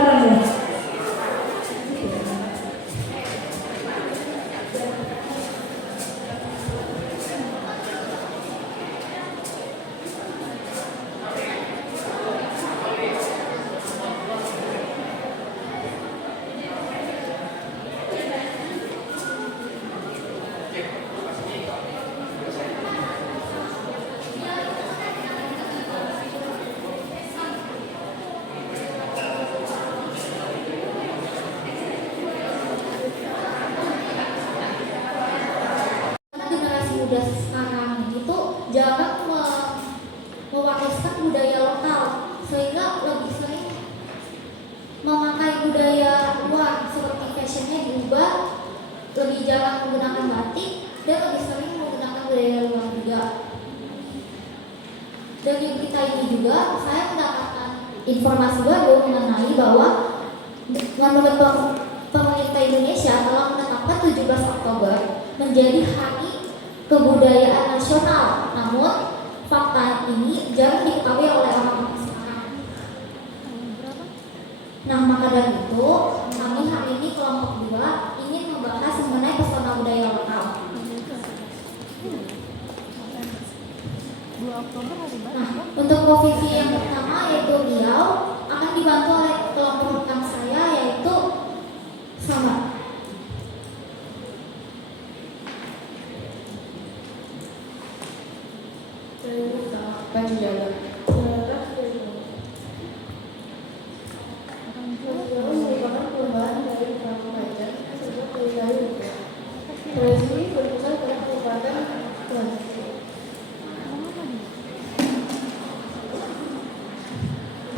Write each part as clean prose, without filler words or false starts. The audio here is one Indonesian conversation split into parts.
silakan ya. Muda sekarang itu jarang mewariskan budaya lokal, sehingga lebih sering memakai budaya luar seperti fashionnya diubah, lebih jarang menggunakan batik dan lebih sering menggunakan budaya luar juga. Dari berita ini juga saya mendapatkan informasi baru mengenai bahwa menurut pemerintah Indonesia telah menetapkan 17 Oktober menjadi hari kebudayaan nasional. Namun fakta ini jarang diketahui oleh orang-orang sekarang. Nah, maka dari itu kami hari ini kelompok 2 ingin membahas mengenai pesona budaya lokal. Nah, untuk provinsi yang pertama yaitu Riau akan dibantu oleh kelompok rekan saya yaitu Samar. Panjalan. Merupakan perubahan dari Kampung Ajar tersebut dari kayu. Tradisi berpusat pada Kabupaten Kulonprogo.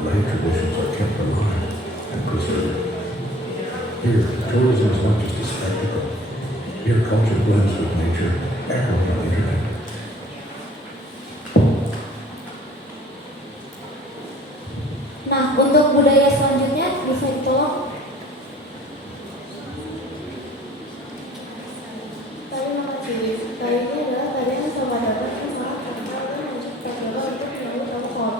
Many traditions are kept alive and preserved. Here, tourism is not just a spectacle. Here, culture blends with nature, echoing on the internet. Nah, untuk budaya selanjutnya bisa ditolong. Kayu nama ciri. Kayu ini adalah tarian yang sama dapat yang sangat kental dan menciptakan untuk melalui telepon.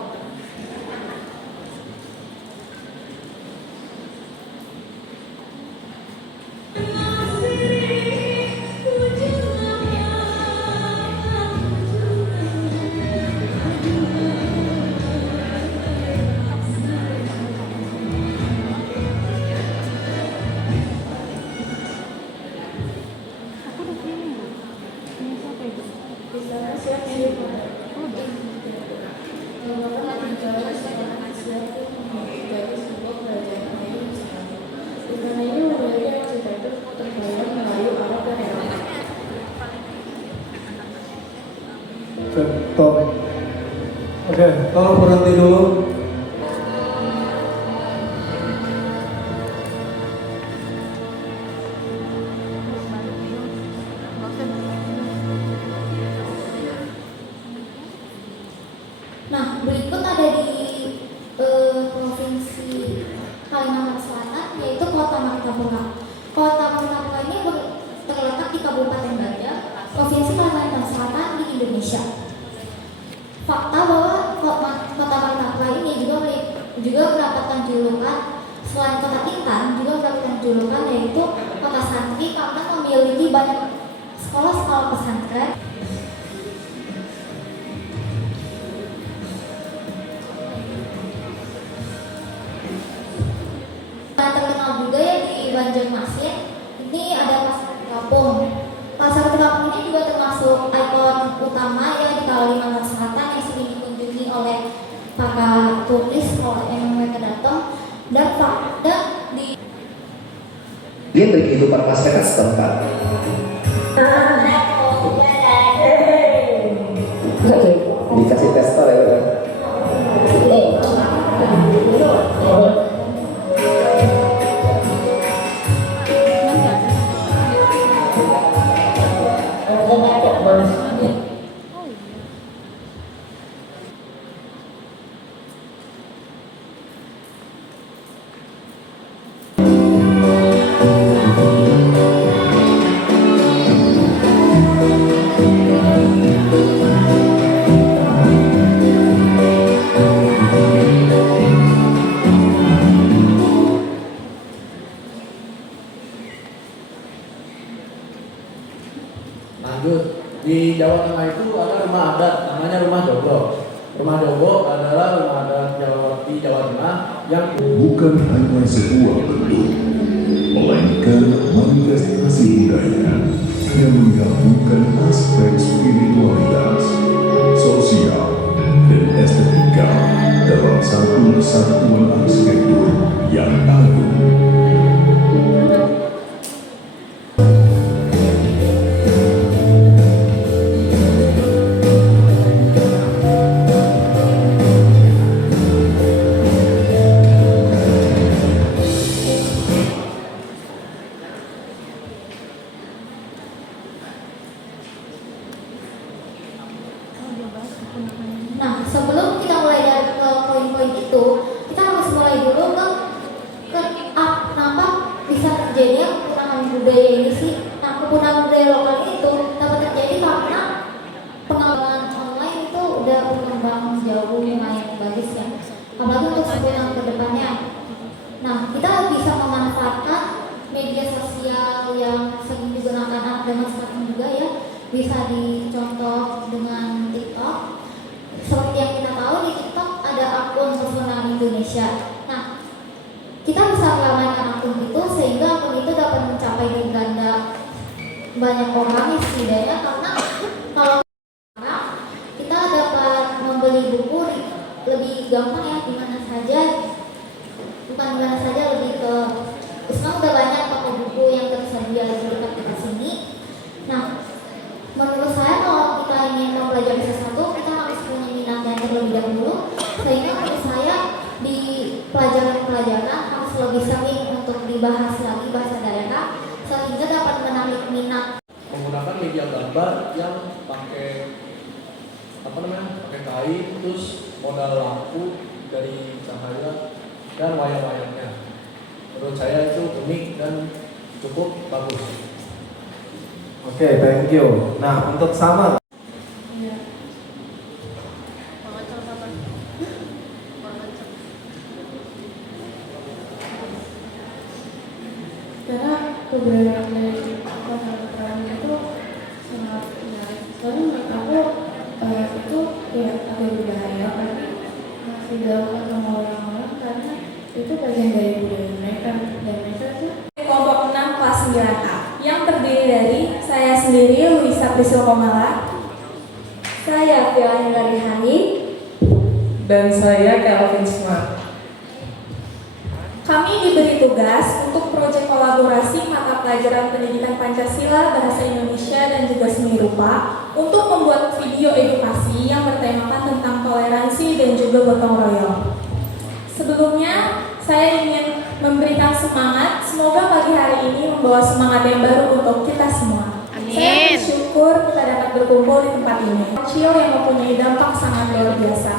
Stop. Oke, tolong berhenti dulu. Nah, berikut ada di provinsi Kalimantan Selatan yaitu Kota Martapura. Kota Martapura ini terletak di Kabupaten Banjar, Provinsi Kalimantan Selatan di Indonesia. Fakta bahwa Kota Martapura ini juga mendapatkan julukan, selain Kota Intan juga mendapatkan julukan yaitu Kota Santri karena memiliki banyak sekolah-sekolah pesantren. Terkenal juga ya di Banjarmasin, ini ada Pasar Terapung. Pasar Terapung ini juga termasuk ikon utama ya di Kalimantan Selatan yang sering dikunjungi oleh para turis kalau emang mereka datang. Dan fakta di kehidupan masyarakat setempat. Dikasih tester ya. Di Jawa Tengah itu ada rumah adat, namanya rumah Dogo. Rumah Dogo adalah rumah adat di Jawa Tengah yang Bukan hanya sebuah bentuk, melainkan manifestasi budaya yang menggabungkan aspek spiritualitas, sosial, dan estetika dalam satu kesatuan arsitektur yang agung. Nah, sebelum kita mulai dari ke poin-poin itu, kita harus mulai dulu ke kenapa bisa terjadi kepunahan budaya ini sih. Nah, kepunahan budaya lokal itu dapat terjadi karena pengembangan online itu udah berkembang jauh lumayan bagus ya. Apalagi untuk 10 tahun ke depannya. Nah, kita bisa memanfaatkan media sosial yang sering digunakan anak zaman sekarang juga ya. Bisa dicontoh dengan TikTok. Seperti yang kita tahu di TikTok ada akun Kepunahan Indonesia. Nah, kita bisa meramaikan akun itu sehingga akun itu dapat mencapai di ganda banyak orang ya setidaknya, karena kalau kita dapat membeli buku lebih gampang ya, dimana saja, bukan dimana saja, lebih ke sekarang udah banyak toko buku yang tersedia di dekat kita sini. Nah, menurut saya kalau kita ingin mempelajari sesuatu, kita harus punya minatnya terlebih dahulu, sehingga menurut saya di pelajaran-pelajaran harus lebih sering untuk dibahas lagi bahasa daerah, sehingga dapat menarik minat. menggunakan media gambar yang pakai pakai kain, terus modal lampu dari cahaya dan wayang-wayangnya. Menurut saya itu unik dan cukup bagus. Oke, thank you. Nah, untuk Samar. Iya. Karena keberadaan dari peran itu sangat menarik. Soalnya menurut aku itu ya agak berbahaya, tapi masih dilakukan sama orang-orang karena itu bagian dari budaya mereka, dan mereka tuh Kelompok 6 kelas 9A yang terdiri dari saya sendiri, Luisa Priscil Komala, saya Fiona Larihani, dan saya Kelvin Smart. Kami diberi tugas untuk proyek kolaborasi mata pelajaran pendidikan Pancasila, Bahasa Indonesia, dan juga seni rupa untuk membuat video edukasi yang bertemakan tentang toleransi dan juga gotong royong. Sebelumnya, saya ingin memberikan semangat, semoga pagi hari ini membawa semangat yang baru untuk kita semua. Saya bersyukur kita dapat berkumpul di tempat ini. Kecil yang mempunyai dampak sangat luar biasa,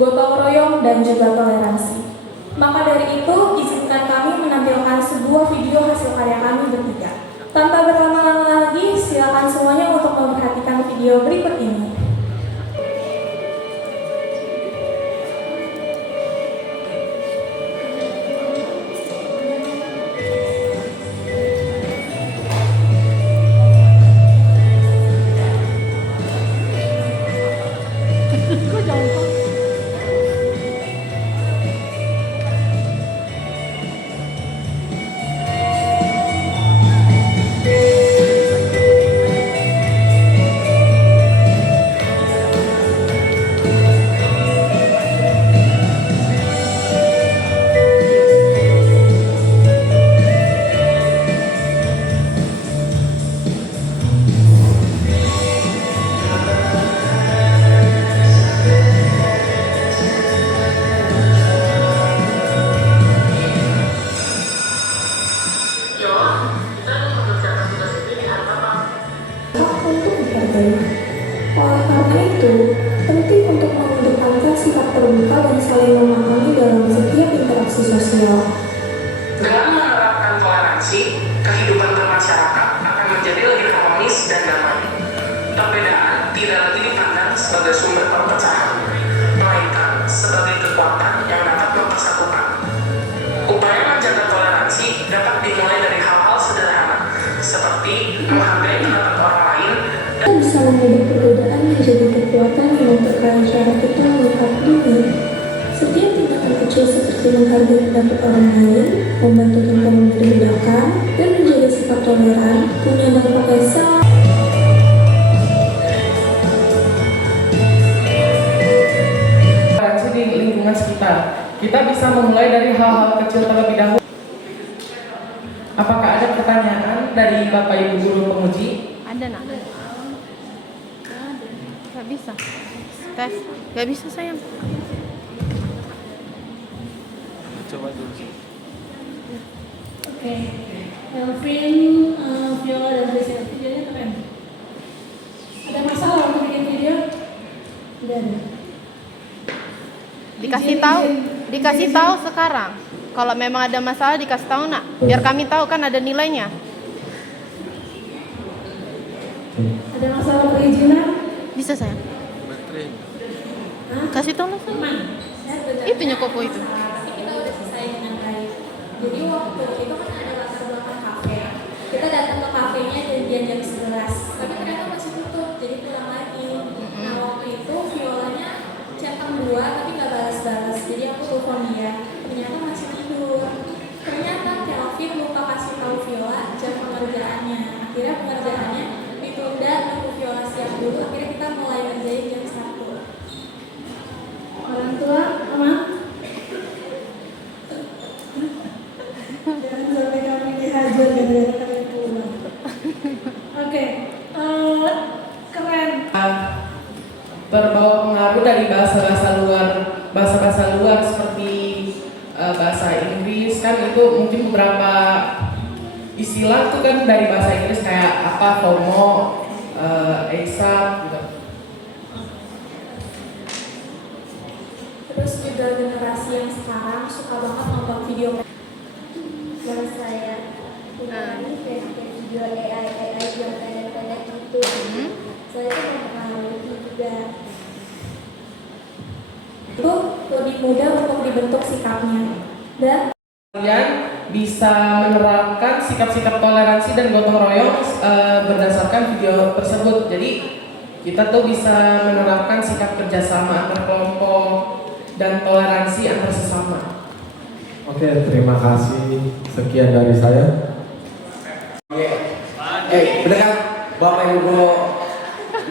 gotong royong dan juga toleransi. Maka dari itu, izinkan kami menampilkan sebuah video hasil karya kami bertiga. Tanpa berlama-lama lagi, silakan semuanya untuk memperhatikan video berikut ini. Oleh karena itu, penting untuk mengedepankan sikap terbuka dan saling memahami dalam setiap interaksi sosial. Dengan menerapkan toleransi, kehidupan bermasyarakat akan menjadi lebih harmonis dan damai. Perbedaan tidak lagi dipandang sebagai sumber perpecahan, melainkan sebagai kekuatan yang dapat mempersatukan. Upaya menjaga toleransi dapat dimulai dari hal-hal sederhana, seperti menghargai pendapat orang lain Kita bisa mengubah itu seperti menghargai pendapat orang lain, membantu tanpa memberi tindakan, dan menjaga sifat toleran, punya dampak yang sangat toleransi di lingkungan sekitar. Kita bisa memulai dari hal-hal kecil terlebih dahulu. Apakah ada pertanyaan dari Bapak Ibu guru penguji? Ada nak? Gak bisa. Tes. Gak bisa sayang. Coba dulu sih. Oke, Melvin, Viola, dan Gracia, videonya keren. Ada masalah untuk bikin video? Tidak ada. Dikasih tahu sekarang. Kalau memang ada masalah dikasih tahu nak, biar kami tahu kan ada nilainya. Ada masalah perizinan? Bisa sayang. Baterai. Kasih tahu lah sayang. Itu nyokopku itu. Kita udah selesai dengan baik. Jadi waktu itu kan ada latar belakang kafe. Kita datang ke kafenya janjian jam 11. Tapi ternyata masih tutup, jadi pulang lagi. Nah waktu itu Violanya centang 2 tapi nggak balas-balas. Jadi aku telepon dia. Ternyata masih tidur. Ternyata Kelvin lupa kasih tahu Viola jam pengerjaannya. Akhirnya pengerjaannya ditunda, nunggu Viola siap dulu. Akhirnya kita mulai ngerjain jam 1. Orang tua, aman? Jangan sampai kami dihajar gara-gara kalian pulang. Oke, keren. Terbawa pengaruh dari bahasa-bahasa luar seperti bahasa Inggris, kan itu mungkin beberapa istilah itu kan dari bahasa Inggris kayak apa, FOMO, ASAP gitu. Terus juga generasi yang sekarang suka banget nonton video. Yang saya punya ini kayak video AI yang pendek-pendek gitu. Saya tuh mempengaruhi juga. Itu lebih mudah untuk dibentuk sikapnya. Dan Kalian bisa menerapkan sikap-sikap toleransi dan gotong royong berdasarkan video tersebut. Jadi kita tuh bisa menerapkan sikap kerjasama antar kelompok dan toleransi antar sesama. Oke, terima kasih. Sekian dari saya. Bener kan Bapak Ibu guru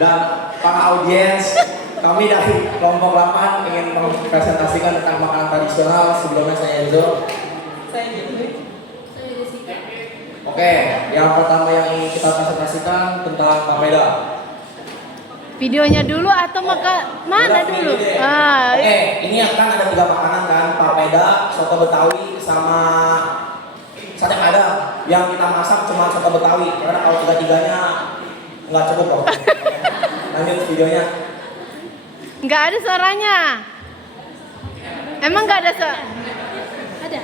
dan para audiens, kami dari kelompok 8 ingin mempresentasikan tentang makanan tradisional. Sebelumnya saya Enzo. saya Jessica. Oke, yang pertama yang ingin kita presentasikan tentang papeda. Videonya dulu atau mana dulu? Oke, ini akan ada 3 makanan kan, papeda, soto Betawi, sama sate padang. Yang kita masak cuma soto Betawi, karena kalau 3-3-nya nggak cukup loh. Lanjut videonya. Nggak ada suaranya. Emang nggak ada suara? Ada.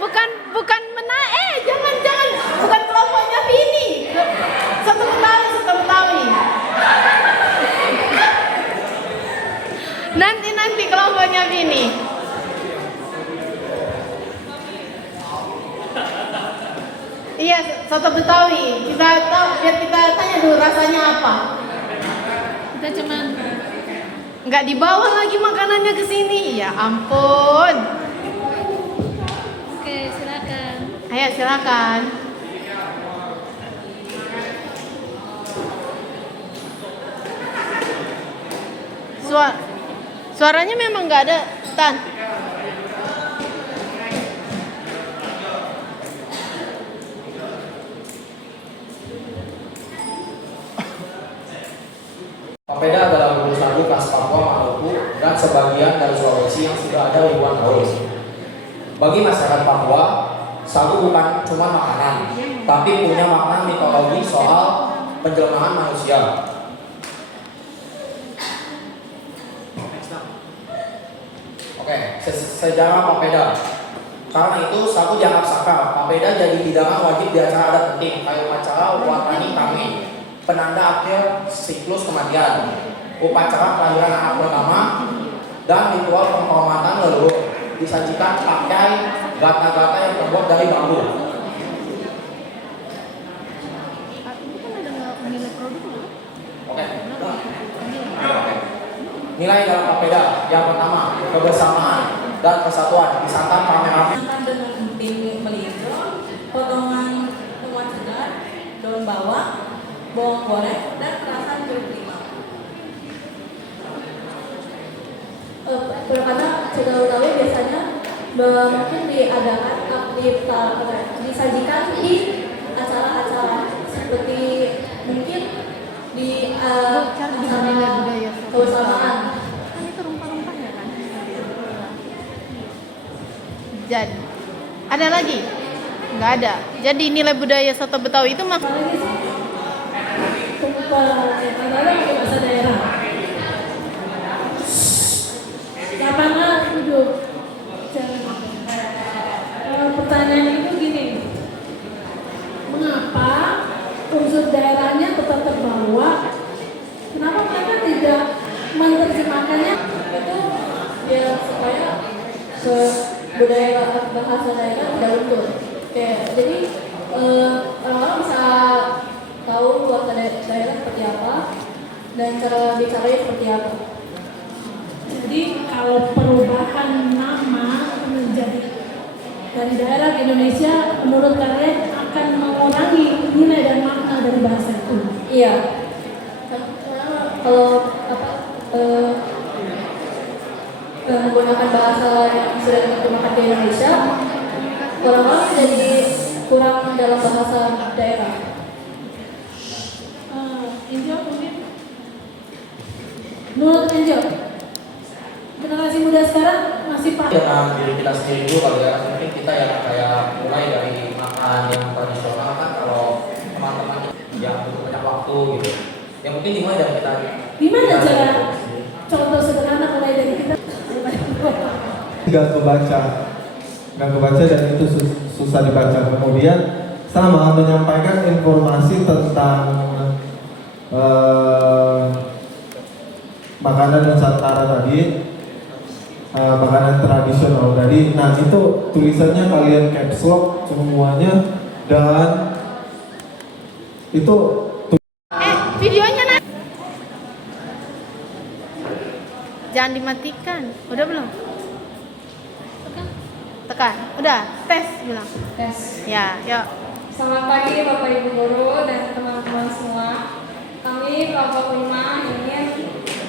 Bukan jangan. Bukan kelompoknya Vini. Soto Betawi. Nanti kelompoknya Vini. Iya, soto Betawi. Biar kita tanya dulu rasanya apa. Kita cuman Nggak dibawa lagi makanannya ke sini. Ya ampun. oke, silakan. Ayo silakan. Suaranya memang nggak ada, Tan. Papeda adalah bumbu sagu khas Papua, Maluku, dan sebagian dari Sulawesi yang sudah ada ribuan tahun. Bagi masyarakat Papua, sagu bukan cuma makanan, tapi punya makna mitologi soal penjelmaan manusia. Oke, sejarah papeda. Karena itu sagu dianggap sakral. Papeda jadi hidangan wajib di acara adat penting, kayak upacara Watani Kami, penanda akhir siklus kematian, upacara kelahiran anak pertama, dan ritual penghormatan leluhur. Disajikan pakai gata-gata yang terbuat dari bambu. Oke. Nilai dalam papeda yang pertama, kebersamaan. dan kesatuan. Disantap rame-rame. Makan dengan emping melindro, potongan tomat segar, daun bawang, bawang goreng, dan perasan jeruk limau. Karena cedal-cedal biasanya mungkin disajikan di acara-acara seperti mungkin di acara kebersamaan. Kan itu rumpah-rumpahnya kan. Jadi ada lagi? Nggak ada. Jadi nilai budaya soto Betawi itu mah bahasa daerah. Karena duduk. Pertanyaan itu gini, mengapa unsur daerahnya tetap terbawa? Kenapa mereka tidak menerjemahkannya itu ya supaya ke budaya bahasa daerah tidak luntur. Oke, jadi orang-orang bisa tahu bahasa daerah seperti apa dan cara bicaranya seperti apa. Jadi kalau perubahan nama menjadi dari daerah ke Indonesia, menurut kalian akan mengurangi nilai dan makna dari bahasa itu? Iya. Kalau menggunakan bahasa yang sudah digunakan di Indonesia, orang-orang jadi kurang dalam bahasa daerah. Angel mungkin? Menurut Angel, generasi muda sekarang masih paham? Dengan diri kita sendiri dulu kali ya. Mungkin kita yang kayak mulai dari makan yang tradisional kan, kalau teman-teman yang butuh banyak waktu gitu. Ya mungkin dimulai dari kita. Gimana cara contoh sederhana mulai dari kita? Nggak kebaca dan itu susah dibaca. Kemudian sama menyampaikan informasi tentang makanan Nusantara tadi, makanan tradisional tadi. Nah itu tulisannya kalian caps lock semuanya, dan itu videonya nak. Jangan dimatikan. Udah belum? Tekan. Udah. Tes bilang. Tes. Ya, yuk. Selamat pagi Bapak Ibu Guru dan teman-teman semua. Kami kelompok 5 ingin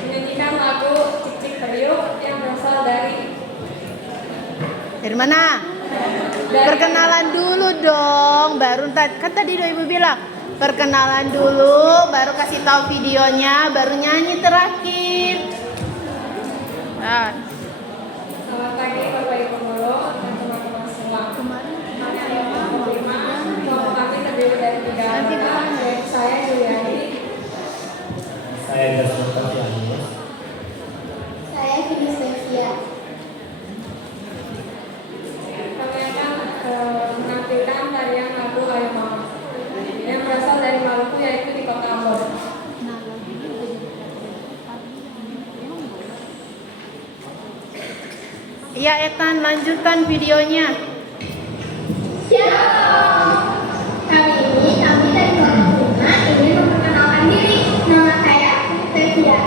menyanyikan lagu Cik Cik Periuk yang berasal dari mana? Perkenalan dulu dong, baru kan tadi Ibu bilang perkenalan dulu, baru kasih tahu videonya, baru nyanyi terakhir. Nah. Selamat pagi Bapak Ibu Guru dan teman-teman semua. Kami adalah kelompok 5. Kelompok kami terdiri dari 3 anggota, yaitu saya Juliani, Saya Jasmine Tafianus. Saya Finistia. kami akan menampilkan tarian lagu Ayo Mama yang berasal dari Maluku, yaitu di Kota Ambon. Iya Etan, lanjutkan videonya. Shalom. Kali ini kami dari kelompok 5 ingin memperkenalkan diri. Nama saya Finistia.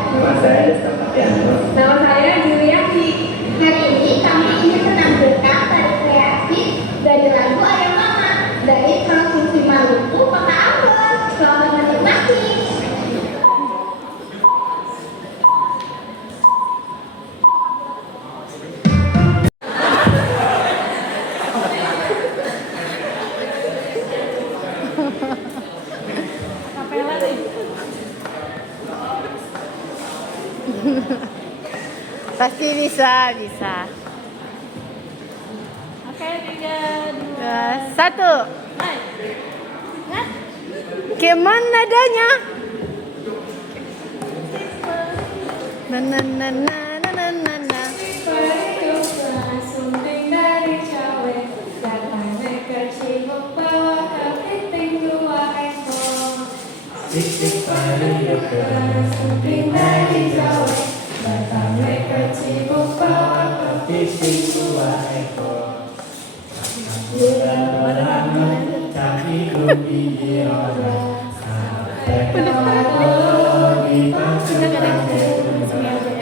Nama saya Juliani. Hari ini kami ingin menampilkan tari kreasi dari lagu Ayo Mama dari Provinsi Maluku, Kota Ambon. Selamat menikmati. Pasti bisa. Oke, 3, 2, 1. naik. Gimana nadanya? Na. Sunting dari cawe, datang ke Cibubur, kepiting 2 ekor. Sunting dari cawe, datang ke Cibubur, kepiting 2 ekor.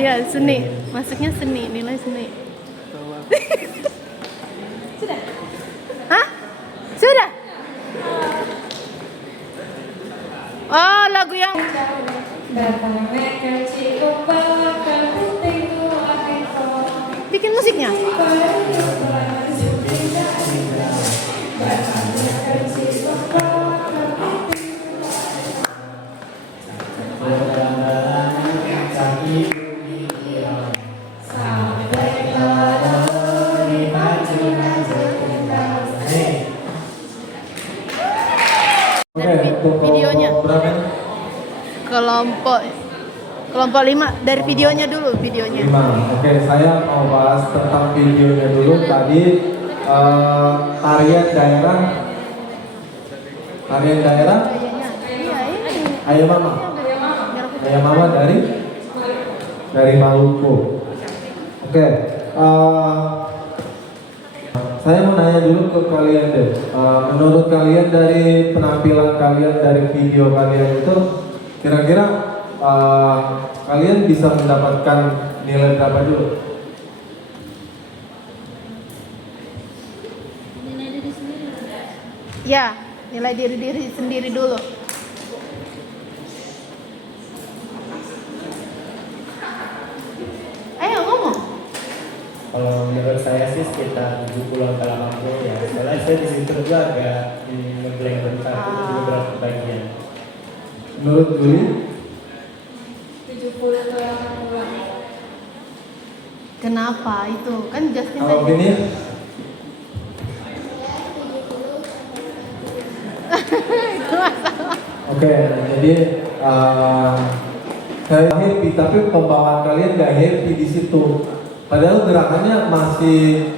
Ya seni, masuknya seni, nilai seni. Bikin musiknya. Videonya. Kelompok 5 dari videonya dulu, videonya. 5. Oke, saya mau bahas tentang videonya dulu. Tadi tarian daerah. Ayam Mama. Ayam Mama dari Maluku. Oke. Saya mau nanya dulu ke kalian deh. Menurut kalian dari penampilan kalian dari video kalian itu, kira-kira kalian bisa mendapatkan nilai berapa dulu? Ya, nilai diri sendiri dulu. Ayo ngomong. Kalau menurut saya sih sekitar 70-an ke 80 ya. Soalnya saya di situ juga agak ngeblank bentar di beberapa bagian. Menurut Juli? 70 ke 80. Kenapa itu? Kan Justin Kalau tadi. gini, Itu masalah. oke, jadi saya happy, tapi pembawaan kalian gak happy di situ. Padahal gerakannya masih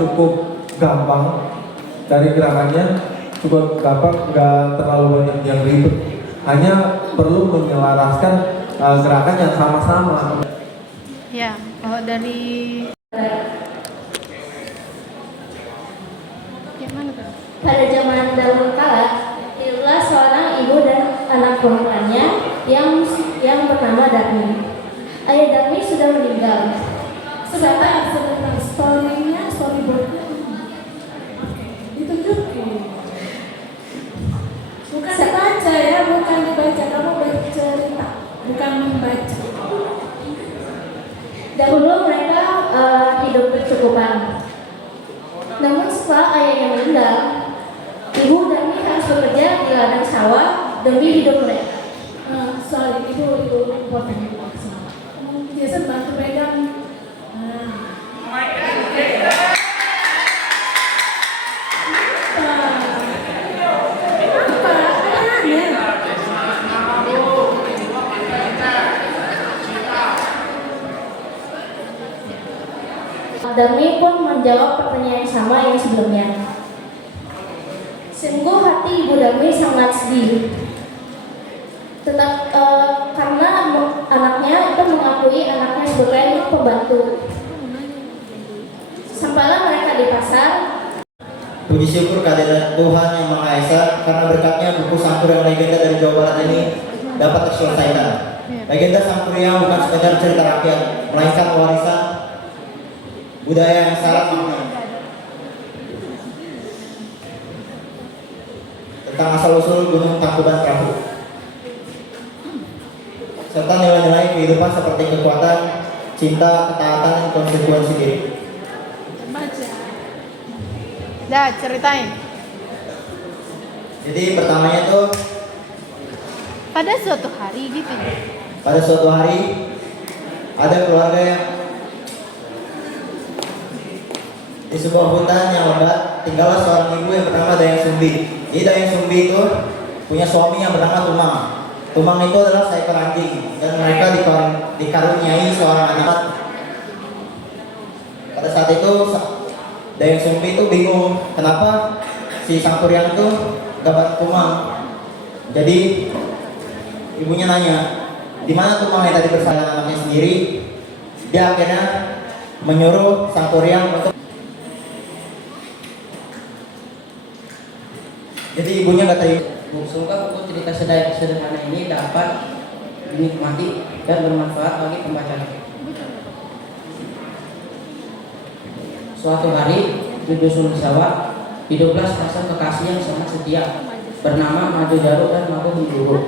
cukup gampang. Dari gerakannya cukup gampang, nggak terlalu banyak yang ribet. Hanya perlu menyelaraskan gerakan yang sama-sama. Ya, kalau dari gimana tuh? Pada zaman dahulu kala, hiduplah seorang ibu dan anak perempuannya yang bernama Darmi. Ayah Darmi sudah meninggal. Sebentar, storyboardnya ditunjukin. Bukan dibaca ya, bukan dibaca. Kamu bercerita, bukan membaca. Dahulu mereka hidup berkecukupan. Namun setelah ayahnya meninggal, ibu Darmi harus bekerja di ladang sawah demi hidup mereka. Sorry, ibu potong biasa bantu pegang. Darmi pun menjawab pertanyaan yang sama yang sebelumnya. Sungguh hati ibu Darmi sangat sedih. Karena anaknya itu mengakui anaknya sebagai pembantu. Sampailah mereka di pasar. Puji syukur kehadirat Tuhan Yang Maha Esa, karena berkatnya buku Sangkuriang Legenda dari Jawa Barat ini dapat terselesaikan. Legenda Sangkuriang bukan sekedar cerita rakyat, melainkan warisan budaya yang syarat makna. Tentang asal-usul Gunung Tangkuban Perahu, serta nilai-nilai kehidupan seperti kekuatan, cinta, ketaatan, dan konsekuensi diri. Dah, ceritain. Jadi pertamanya tuh Pada suatu hari gitu. pada suatu hari ada keluarga yang di sebuah hutan yang lebat tinggallah seorang ibu yang bernama Dayang Sumbi. Jadi Dayang Sumbi itu punya suami yang bernama Tumang. Tumang itu adalah seekor anjing dan mereka dikaruniai seorang anak. Pada saat itu Dayang Sumbi itu bingung kenapa si Sangkuriang itu gak dapat Tumang. Jadi ibunya nanya, di mana Tumang yang tadi bersama anaknya sendiri? Dia akhirnya menyuruh Sangkuriang untuk. Jadi ibunya gak terima. Semoga buku cerita sederhana ini dapat dinikmati dan bermanfaat bagi pembacanya. Suatu hari di dusun Jawa hiduplah sepasang kekasih yang sangat setia bernama Maju Jaruk dan Maju Hinduru.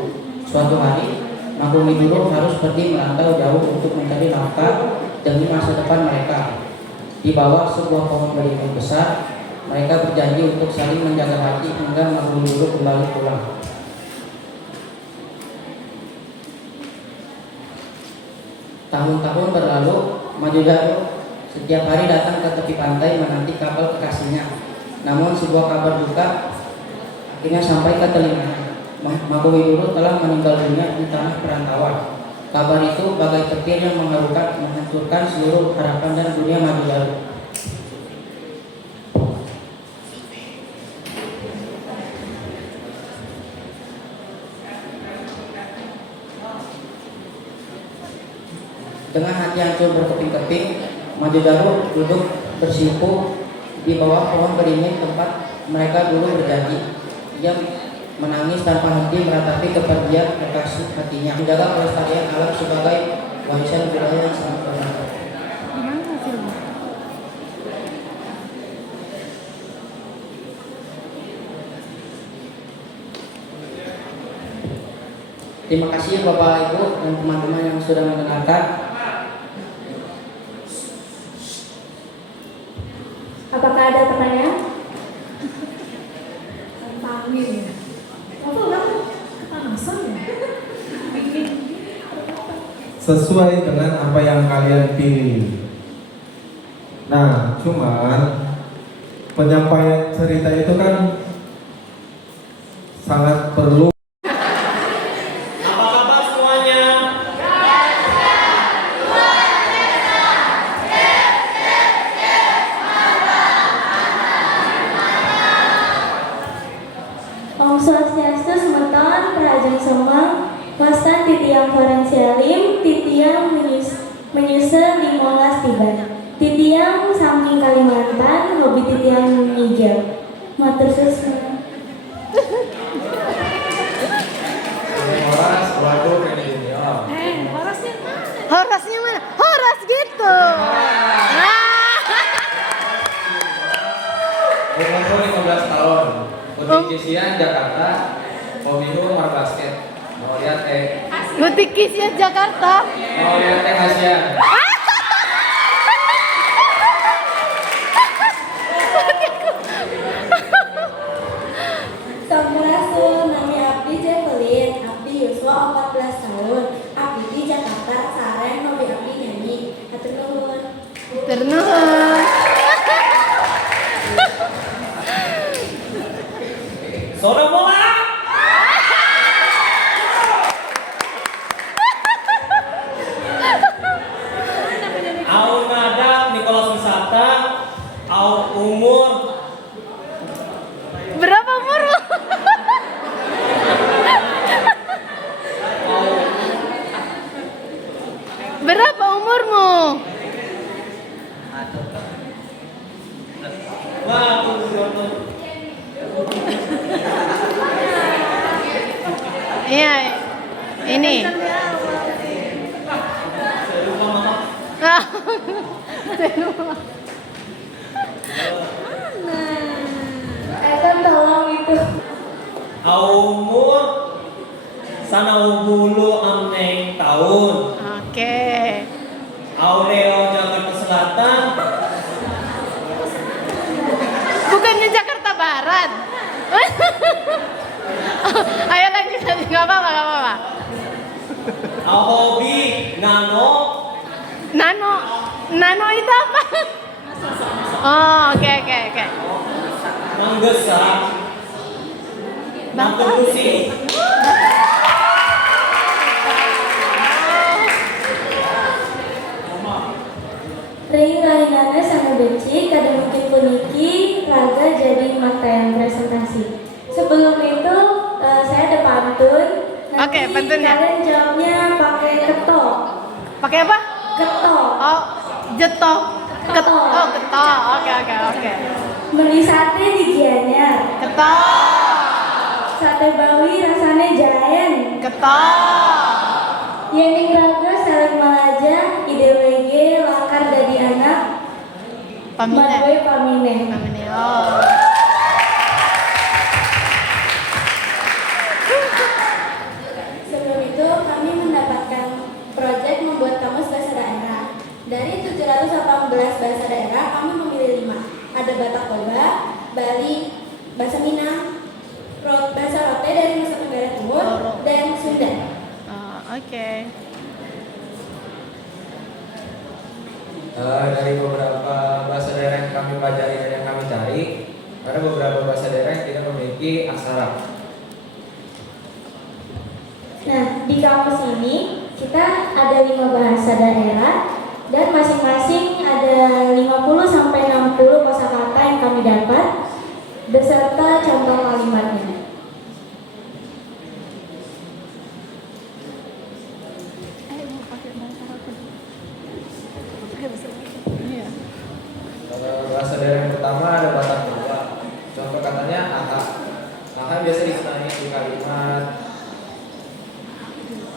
Suatu hari Makuhiduru harus pergi merantau jauh untuk mencari nafkah demi masa depan mereka. Di bawah sebuah pohon beringin besar, mereka berjanji untuk saling menjaga hati hingga Makuhiduru kembali pulang. Tahun-tahun berlalu, Majodaru setiap hari datang ke tepi pantai menanti kapal kekasihnya. Namun sebuah kabar duka akhirnya sampai ke telinganya. Makuhiduru telah meninggal dunia di tanah perantauan. Kabar itu bagai petir yang menghancurkan seluruh harapan dan dunia Majodaru. Dengan hati hancur berkeping-keping, Majodaru duduk bersimpuh di bawah pohon beringin tempat mereka dulu berjanji. Ia menangis tanpa henti meratapi kepergian kekasih hatinya, menjaga pelestarian alam sebagai warisan budaya yang sangat berharga. Terima kasih Bapak Ibu dan teman-teman yang sudah mendengarkan. Apakah ada pertanyaan? Panggil ya. Apa orang kepanasan ya? Sesuai dengan apa yang kalian pilih. Nah, cuman penyampaian cerita itu kan sangat perlu. Apa kabar semuanya? Om Swastiastu, semeton, Praajeng Semang, Wastan Titiang Forensialim, Titiang menyusul di Molas Tiban, Titiang samping Kalimantan, hobi Titiang Niger. Matur susun. Horas, waduh ini junior. Horasnya mana? Horas gitu. Umurku 15 tahun. Utikisian Jakarta. Hobiku main basket. Mau lihat Utikisian Jakarta. Mau lihat Hasian. Sampurasun, nami Abdi Jevelin, Abdi Yuswa 14 tahun, Abdi di Jakarta, Sareng, hobi Abdi nyanyi. Hatur nuhun. Ternuhun. Soda bola. Au nada Nicholas Wisata. Au umur. Berapa umurmu? Berapa umurmu? Wah, Iya, ini. Etan tolong itu. umur sana bulu amneng tahun. Oke. Aureo Jakarta Selatan. Bukannya Jakarta Barat. Ayo lanjut, nggak apa-apa. Hobi nano. Nano itu apa? Oh, oke. Manggesa. Manterusi. Ring lainannya sama beci, kada mungkin puniki, raga jadi materi presentasi. Sebelum itu saya ada pantun. Oke, pantunnya. Kalian jawabnya pakai ketok. Pakai apa? Ketok. Oh, jetok. Ketok. Oh, ketok. Oke. Beli sate di Gianyar. Ketok. Sate Bawi rasanya jaen. Ketok. Yening raga saling malaja, IDWG lakar dari anak. Madwe pamine. Oh. Sebelum itu kami bahasa Minang, bahasa Rote dari Nusa Tenggara Timur, dan Sunda. Oke. Dari beberapa bahasa daerah yang kami pelajari dan yang kami cari, ada beberapa bahasa daerah yang tidak memiliki aksara. Nah, di kampus ini kita ada 5 bahasa daerah dan masing-masing ada 50 sampai 60 kosakata yang kami dapat beserta contoh kalimatnya. Bahasa daerah yang pertama ada Batak Jawa. Contoh katanya aha. Aha biasa digunakan di kalimat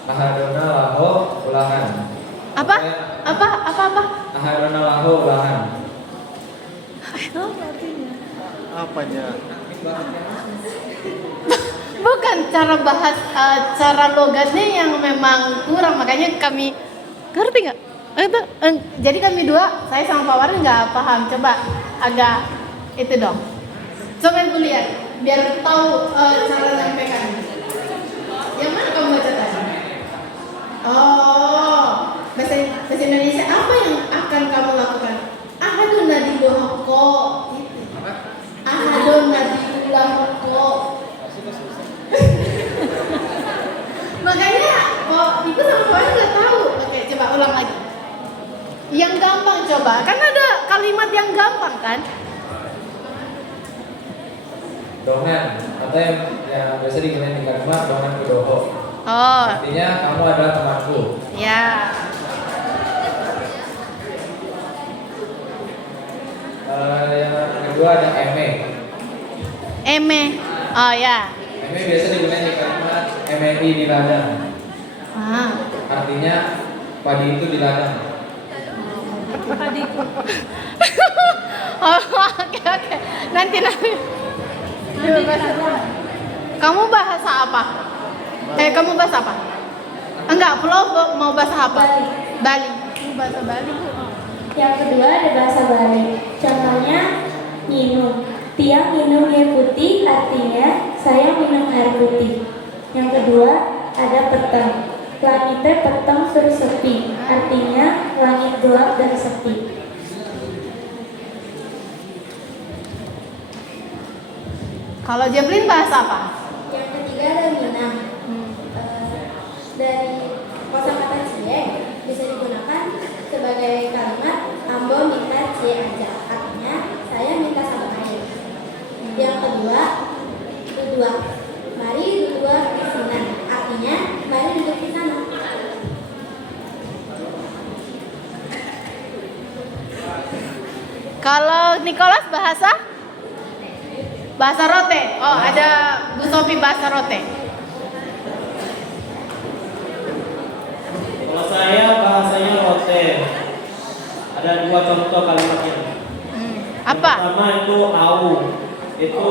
ahadona laho ulahan. Apa? Ahadona laho ulahan. Apanya? Bukan cara bahas, cara logatnya yang memang kurang, makanya kami ngerti nggak? Itu, jadi kami dua, saya sama Pak Warin nggak paham. Coba agak itu dong. Coba aku lihat, biar tahu cara nyampaikan. Yang mana kamu baca tadi? Oh, bahasa Indonesia apa yang akan kamu lakukan? Ahadun nadilohko. Ahadun nadilohko. Makanya, ibu sama Pak Warin nggak tahu. Oke, coba ulang lagi. Yang gampang coba, kan ada kalimat yang gampang kan? Dongan atau yang biasa digunakan di kalimat dongan kudoho. Oh. Artinya kamu adalah temanku. Ya. Yang kedua ada eme. Eme. Oh ya. Eme biasa digunakan di kalimat MMI di ladang. Artinya padi itu di ladang. Oh, oke. Nanti. Kamu bahasa apa? Kamu bahasa apa? Enggak, Pulau mau bahasa apa? Bali. Bahasa Bali. Yang kedua ada bahasa Bali. Contohnya minum. Tiang minum air putih artinya saya minum air putih. Yang kedua ada peteng. Langitnya peteng sur sepi, artinya langit gelap dan sepi. Kalau Jeblin bahasa apa? Yang ketiga ada Minang. Dari kosakata cie bisa digunakan sebagai kalimat ambo minta cie aja, artinya saya minta sabun air. Yang kedua dudua, mari dudua di sana, artinya mari duduk di sana. Kalau Nicholas bahasa Rote. Oh, ada Bu Sofi bahasa Rote. Kalau saya bahasanya Rote. Ada 2 contoh kalimatnya. Apa? Pertama itu au. Itu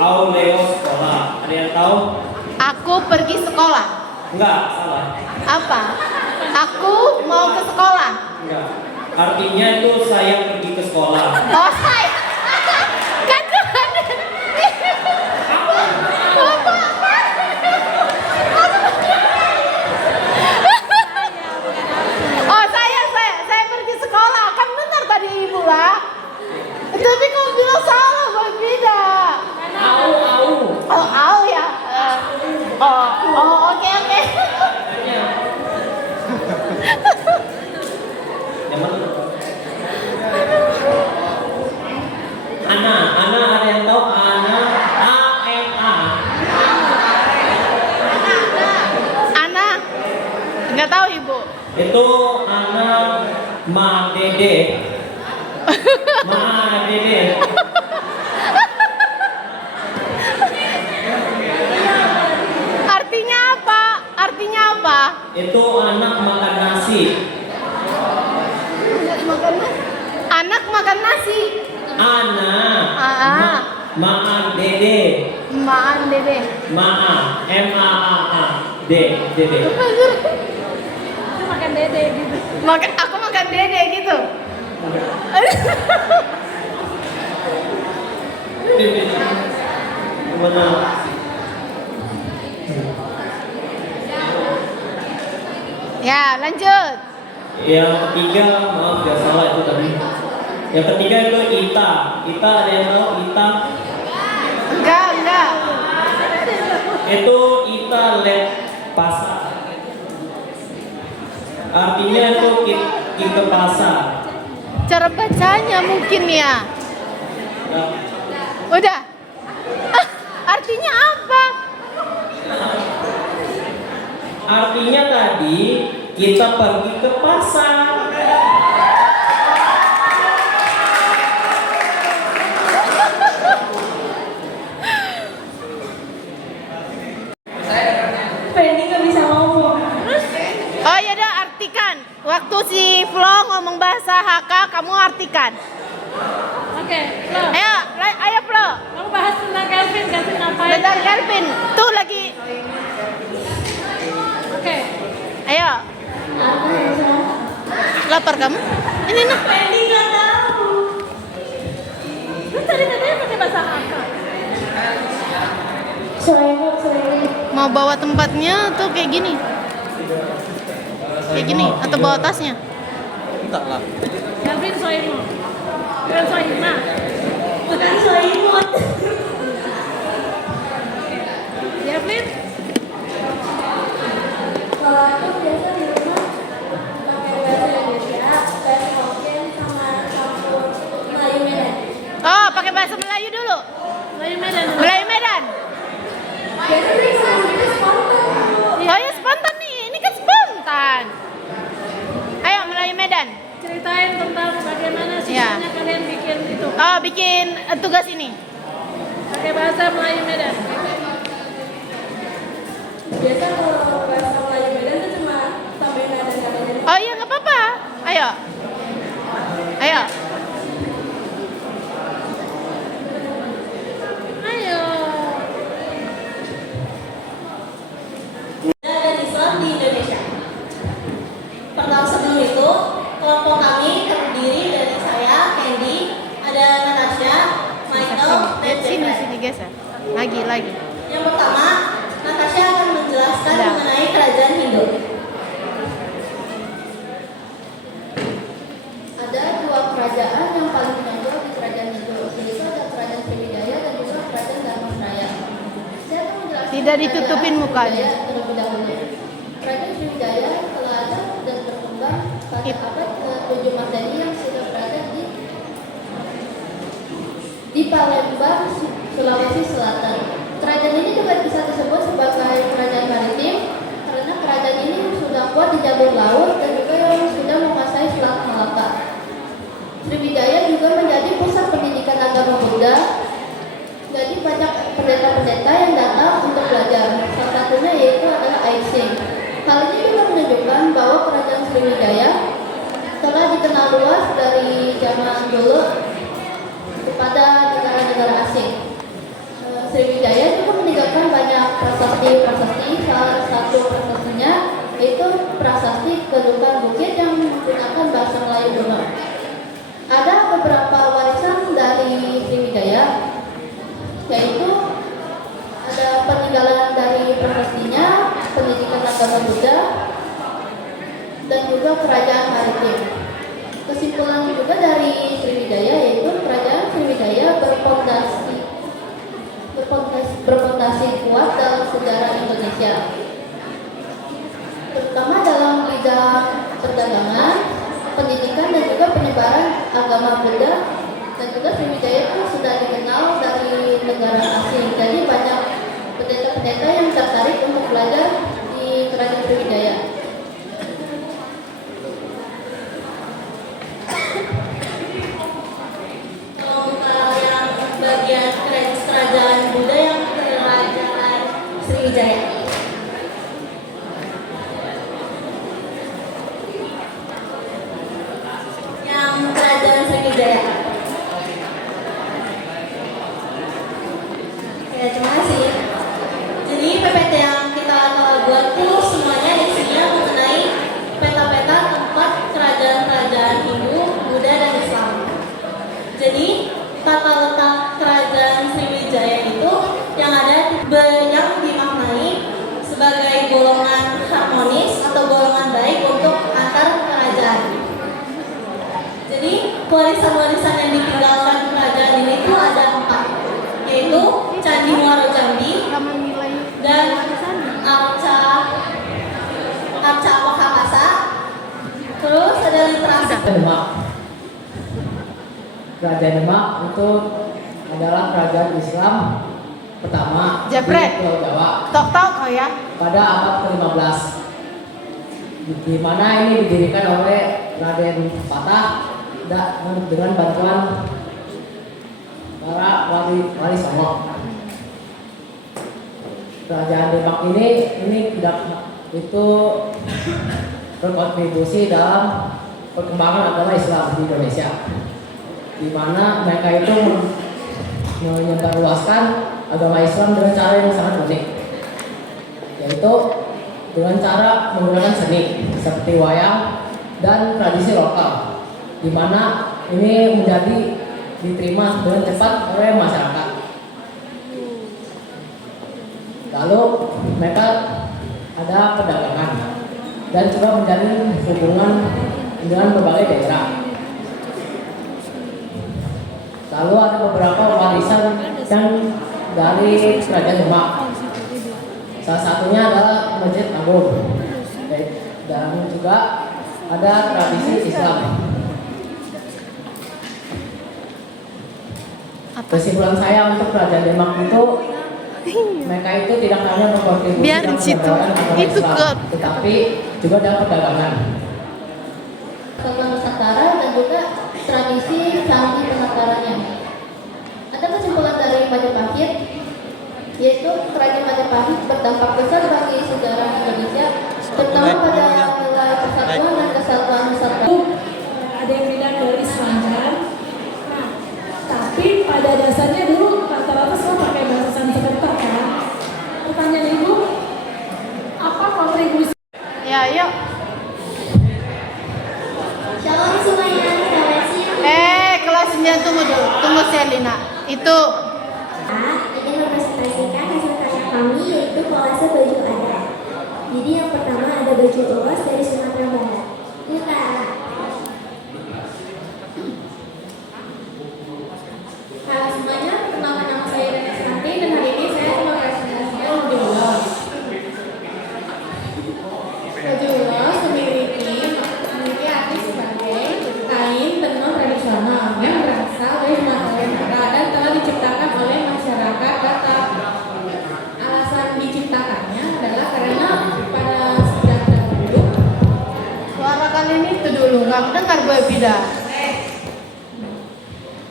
au Leo sekolah. Ada yang tahu? Aku pergi sekolah. Enggak, salah. Apa? Aku mau ke sekolah. Enggak. Artinya itu saya pergi ke sekolah. Oh, saya. Oh, saya pergi sekolah. Kan benar tadi Ibu lah. Tapi kamu bilang salah, berbeda. Au ya. Oke. Ana ada yang tahu? Ana, A-N-A. Ana, nggak tahu Ibu. Itu Ana Ma Dede. Artinya apa? Itu anak makan nasi. Anak makan nasi. Maan dede. Maan dede. Maa M-A-A-A. Dede. Makan dede gitu. Aku makan dede gitu. Dede. benar. Ya, lanjut. Yang ketiga, maaf ya salah itu tadi. Yang ketiga itu Ita. Ita ada yang tahu Ita? Enggak. Itu Ita Led Pasar. Artinya itu kita pasar. Cara bacanya mungkin ya. Ya. Udah. Artinya apa? Artinya tadi kita pergi ke pasar. Penny nggak bisa ngomong. Oh ya udah, artikan. Waktu si Flo ngomong bahasa HK, kamu artikan. Oke, Flo. Ayo Flo. Kamu bahas tentang Kelvin ngapain? Tentang Kelvin. Tuh lagi. Oke. Ayo. Lapar kamu? Ini nak. Penny nggak tahu. Lu tadi katanya pakai bahasa apa? Mau bawa tempatnya tuh kayak gini. Kayak gini atau bawa tasnya? Enggak lah. Kelvin Soimo. Bukan Soima. Bukan Soimot. Kelvin? Kalau aku biasa di rumah pakai bahasa Indonesia, bahasa Hokkien sama campur Melayu Medan. Oh, pakai bahasa Melayu dulu. Melayu Medan. Melayu Medan. Biasanya kalau kita spontan. Oh ya spontan nih, ini kan spontan. Ayo Melayu Medan. Ceritain tentang bagaimana sisanya kalian bikin itu. Oh, bikin tugas ini. Pakai bahasa Melayu Medan. Biasa kalau bahasa Melayu Medan itu cuma tambahin nada-nadanya. Oh iya nggak apa-apa. Ayo. Ayo. Ayo. Dan Islam di Indonesia. Pertama sebelum itu, kelompok kami terdiri dari saya, Candy, ada Natasha, Michael, dan Sini Jeffrey. sini geser. Lagi. Yang pertama, Natasha akan menjelaskan mengenai kerajaan Hindu. Ada dua kerajaan yang paling menonjol di kerajaan Hindu, yaitu ada kerajaan Sriwijaya dan juga kerajaan Dharmasraya. Saya akan menjelaskan Tidak ditutupin mukanya. terlebih dahulu. Kerajaan Sriwijaya telah ada dan berkembang pada abad ke-7 Masehi yang sudah berada di Palembang, Sulawesi Selatan. Kerajaan ini juga bisa disebut sebagai kerajaan maritim karena kerajaan ini sudah kuat di jalur laut dan juga yang sudah menguasai Selat Malaka. Sriwijaya juga menjadi pusat pendidikan agama Buddha. Jadi banyak pendeta-pendeta yang datang untuk belajar. Salah satunya yaitu adalah Aising. Hal ini juga menunjukkan bahwa kerajaan Sriwijaya telah dikenal luas dari zaman dulu kepada negara-negara asing. Sriwijaya juga meninggalkan banyak prasasti-prasasti. Salah satu prasastinya yaitu prasasti Kedukan Bukit yang menggunakan bahasa Melayu kuno. Ada beberapa warisan dari Sriwijaya, yaitu ada peninggalan dari prasastinya, pendidikan agama Buddha, dan juga kerajaan maritim. Kesimpulan juga dari Sriwijaya yaitu kerajaan Sriwijaya berpondasi kuat dalam sejarah Indonesia, terutama dalam bidang perdagangan, pendidikan dan juga penyebaran agama Buddha. Dan juga Sriwijaya itu sudah dikenal dari negara asing. Jadi banyak pendeta-pendeta yang tertarik untuk belajar di kerajaan Sriwijaya. Yang bagian kerajaan Buddha yang kerajaan Sriwijaya. Yang kerajaan Sriwijaya. Ya, terima kasih. Jadi PPT yang kita telah buat itu semuanya isinya mengenai peta-peta tempat kerajaan-kerajaan Hindu, Buddha, dan Islam. Jadi tata letak kerajaan Sriwijaya itu yang dan Arca Wakamasa. Terus ada literasi. Demak. Kerajaan Demak itu adalah kerajaan Islam pertama di Pulau Jawa. Tok ya. Pada abad ke-15. Di mana ini didirikan oleh Raden Patah dengan bantuan para wali Songo. Kerajaan Demak ini tidak itu berkontribusi dalam perkembangan agama Islam di Indonesia, di mana mereka itu menyebarluaskan agama Islam dengan cara yang sangat unik, yaitu dengan cara menggunakan seni seperti wayang dan tradisi lokal, di mana ini menjadi diterima dengan cepat oleh masyarakat. Lalu mereka ada perdagangan dan juga menjalin hubungan dengan berbagai daerah. Lalu ada beberapa warisan yang dari Kerajaan Demak. Salah satunya adalah Masjid Agung dan juga ada tradisi Islam. Kesimpulan saya untuk Kerajaan Demak itu, mereka itu tidak hanya berkontribusi dalam penyebaran agama Islam, tetapi juga dalam perdagangan. Agama Nusantara dan juga tradisi candi penasarannya. Ada kesimpulan dari Majapahit, yaitu Kerajaan Majapahit berdampak besar bagi sejarah Indonesia, terutama pada nilai persatuan dan kesatuan Nusantara. Ada yang bilang dari Iskandar. Nah, tapi pada dasarnya dulu rata-rata semua pakai bahasa Sanskerta kan. Pertanyaan Ibu, apa kontribusi? Ya, yuk. Shalom semuanya, selamat siang. Kelas 9 tunggu dulu. Tunggu Selina. Itu Ini merepresentasikan hasil karya kami, yaitu kolase baju adat. Jadi yang pertama ada baju ulos dari Sumatera Barat, Utara. Halo semuanya, perkenalkan nama saya Rena Santi dan hari ini saya akan mempresentasikan baju ulos. Baju ulos memiliki arti sebagai kain tenun tradisional yang berasal dari Sumatera Utara dan telah diciptakan oleh masyarakat Batak. Alasan diciptakannya adalah karena pada sejak dahulu suara kalian itu dulu, nggak dengar gue beda.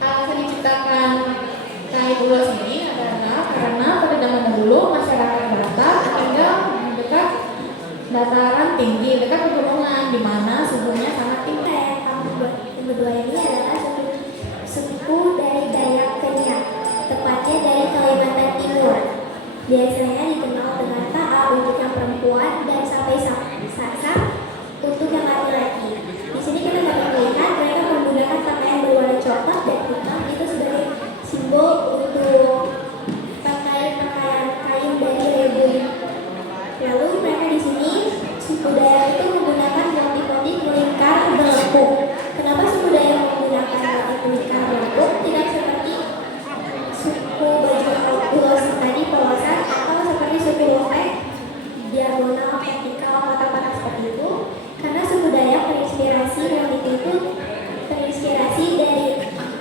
alasan diciptakan kain ulos ini adalah karena pada zaman dahulu masyarakat Batak tinggal dekat dataran tinggi, dekat pegunungan di mana suhunya sangat tinggi. Yang kedua ini adalah suku dari Dayak Kenyak, tepatnya dari Kalimantan Timur. Biasanya dikenal dengan ta'a untuk yang perempuan dan sampai sasa untuk yang laki-laki. Di sini kita dapat melihat mereka menggunakan pakaian berwarna coklat dan hitam itu sebagai simbol untuk pakaian kain dari rebun. Lalu mereka di sini suku Dayak itu menggunakan motif-motif melingkar berlengkung. Kenapa suku Dayak menggunakan motif melingkar berlengkung? Tidak seperti suku baju ulos tadi polosan atau seperti suku Lopek diagonal, vertikal, patah-patah seperti itu. Karena suku Dayak terinspirasi dari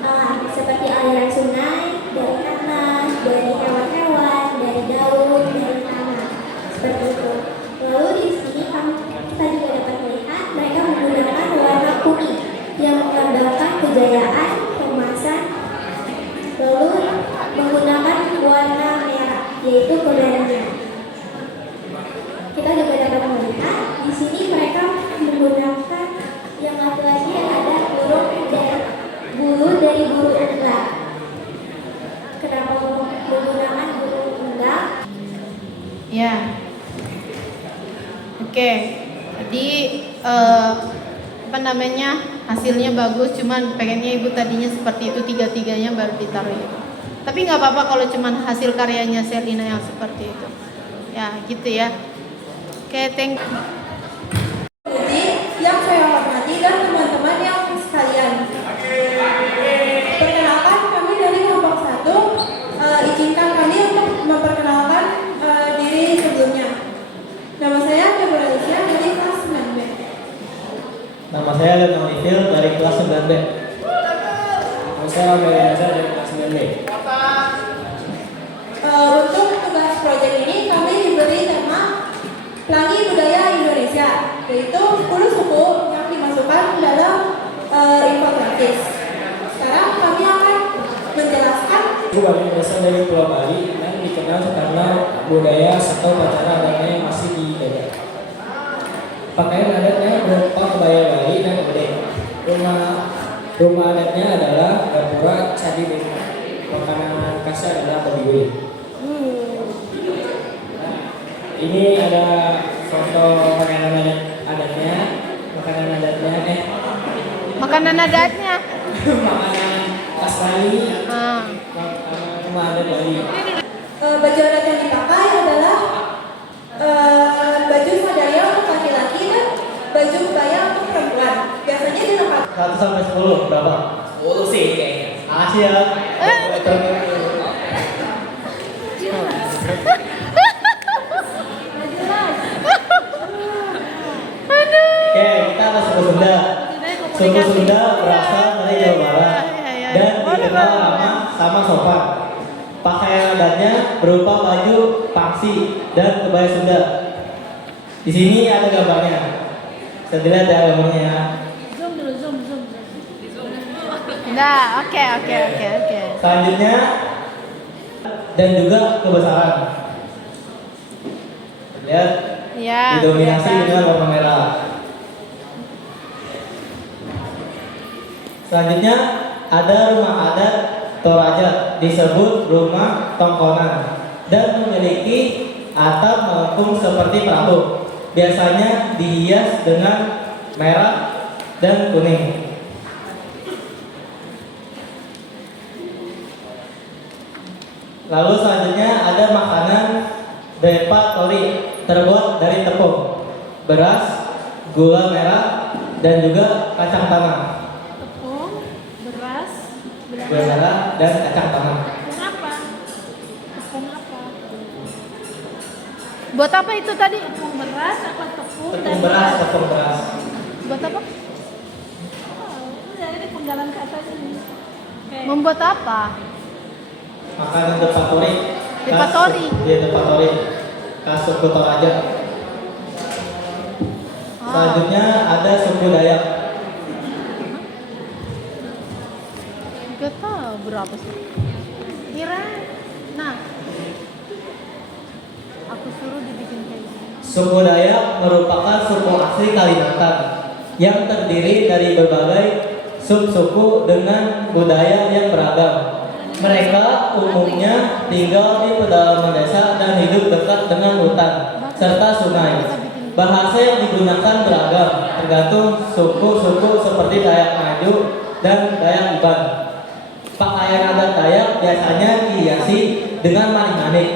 alam seperti aliran sungai, dari tanah, dari hewan-hewan, dari daun, dari tanah seperti itu. Lalu di sini kita juga dapat melihat mereka menggunakan warna kuning yang melambangkan kejayaan, keemasan. Lalu menggunakan warna merah yaitu keberanian. Kita juga dapat melihat di sini mereka menggunakan yang laki-laki ada bulu dari bulu unggah. Kenapa menggunakan bulu unggah? ya. Oke. Jadi apa namanya, hasilnya bagus, cuman pengennya ibu tadinya seperti itu, tiga-tiganya baru ditaruh itu. Tapi nggak apa-apa kalau cuman hasil karyanya Selina yang seperti itu. Ya gitu ya. Oke, thank you. Jadi yang saya hormati dan teman-teman yang sekalian, perkenalkan kami dari kelompok 1. Izinkan kami untuk memperkenalkan diri Bali berasal dari Pulau Bali dan dikenal karena budaya serta upacara adatnya yang masih dijaga. Pakaian adatnya berupa kebaya Bali dan odeng. Rumah adatnya adalah gapura cadi bengkok. Makanan khasnya adalah kopi. Ini ada foto makanan adatnya. Makanan adatnya Makanan adatnya. makanan khas Bali. Rumah adat Bali. Baju adat yang dipakai adalah baju sadaya untuk laki-laki dan baju kebaya untuk perempuan. Biasanya dilengkapi 1 sampai 10 berapa? 10 sih kayaknya. Makasih ya. Oke, kita ke suku Sunda. Suku Sunda berasal dari Jawa Barat dan dikenal ramah sama sopan. Pakaian adatnya berupa baju pangsi dan kebaya Sunda. Di sini ada gambarnya. Bisa dilihat ya gambarnya. Zoom dulu, zoom. Nah, oke. Selanjutnya dan juga kebesaran. Lihat, Ya, didominasi kelihatan. dengan warna merah. Selanjutnya ada rumah adat Toraja disebut rumah tongkonan dan memiliki atap melengkung seperti perahu. Biasanya dihias dengan merah dan kuning. Lalu selanjutnya ada makanan repatori terbuat dari tepung, beras, gula merah, dan juga kacang tanah. Tepung, beras, Gula merah dan kacang tanah. Kenapa? Tepung apa? Buat apa itu tadi? Tepung beras apa tepung? Tepung beras, tepung beras. Buat apa? Ini penggalan kata ini. Membuat apa? Makanan repatori. Repatori? Iya, repatori. Khas suku Toraja. Selanjutnya ada suku Dayak. Gak tahu berapa sih. Kira. Nah, aku suruh dibikin kayak gini. Suku Dayak merupakan suku asli Kalimantan yang terdiri dari berbagai sub-suku dengan budaya yang beragam. Mereka umumnya tinggal di pedalaman desa dan hidup dekat dengan hutan serta sungai. Bahasa yang digunakan beragam, tergantung suku-suku seperti Dayak Maju dan Dayak Iban. Pakaian adat Dayak biasanya dihiasi dengan manik-manik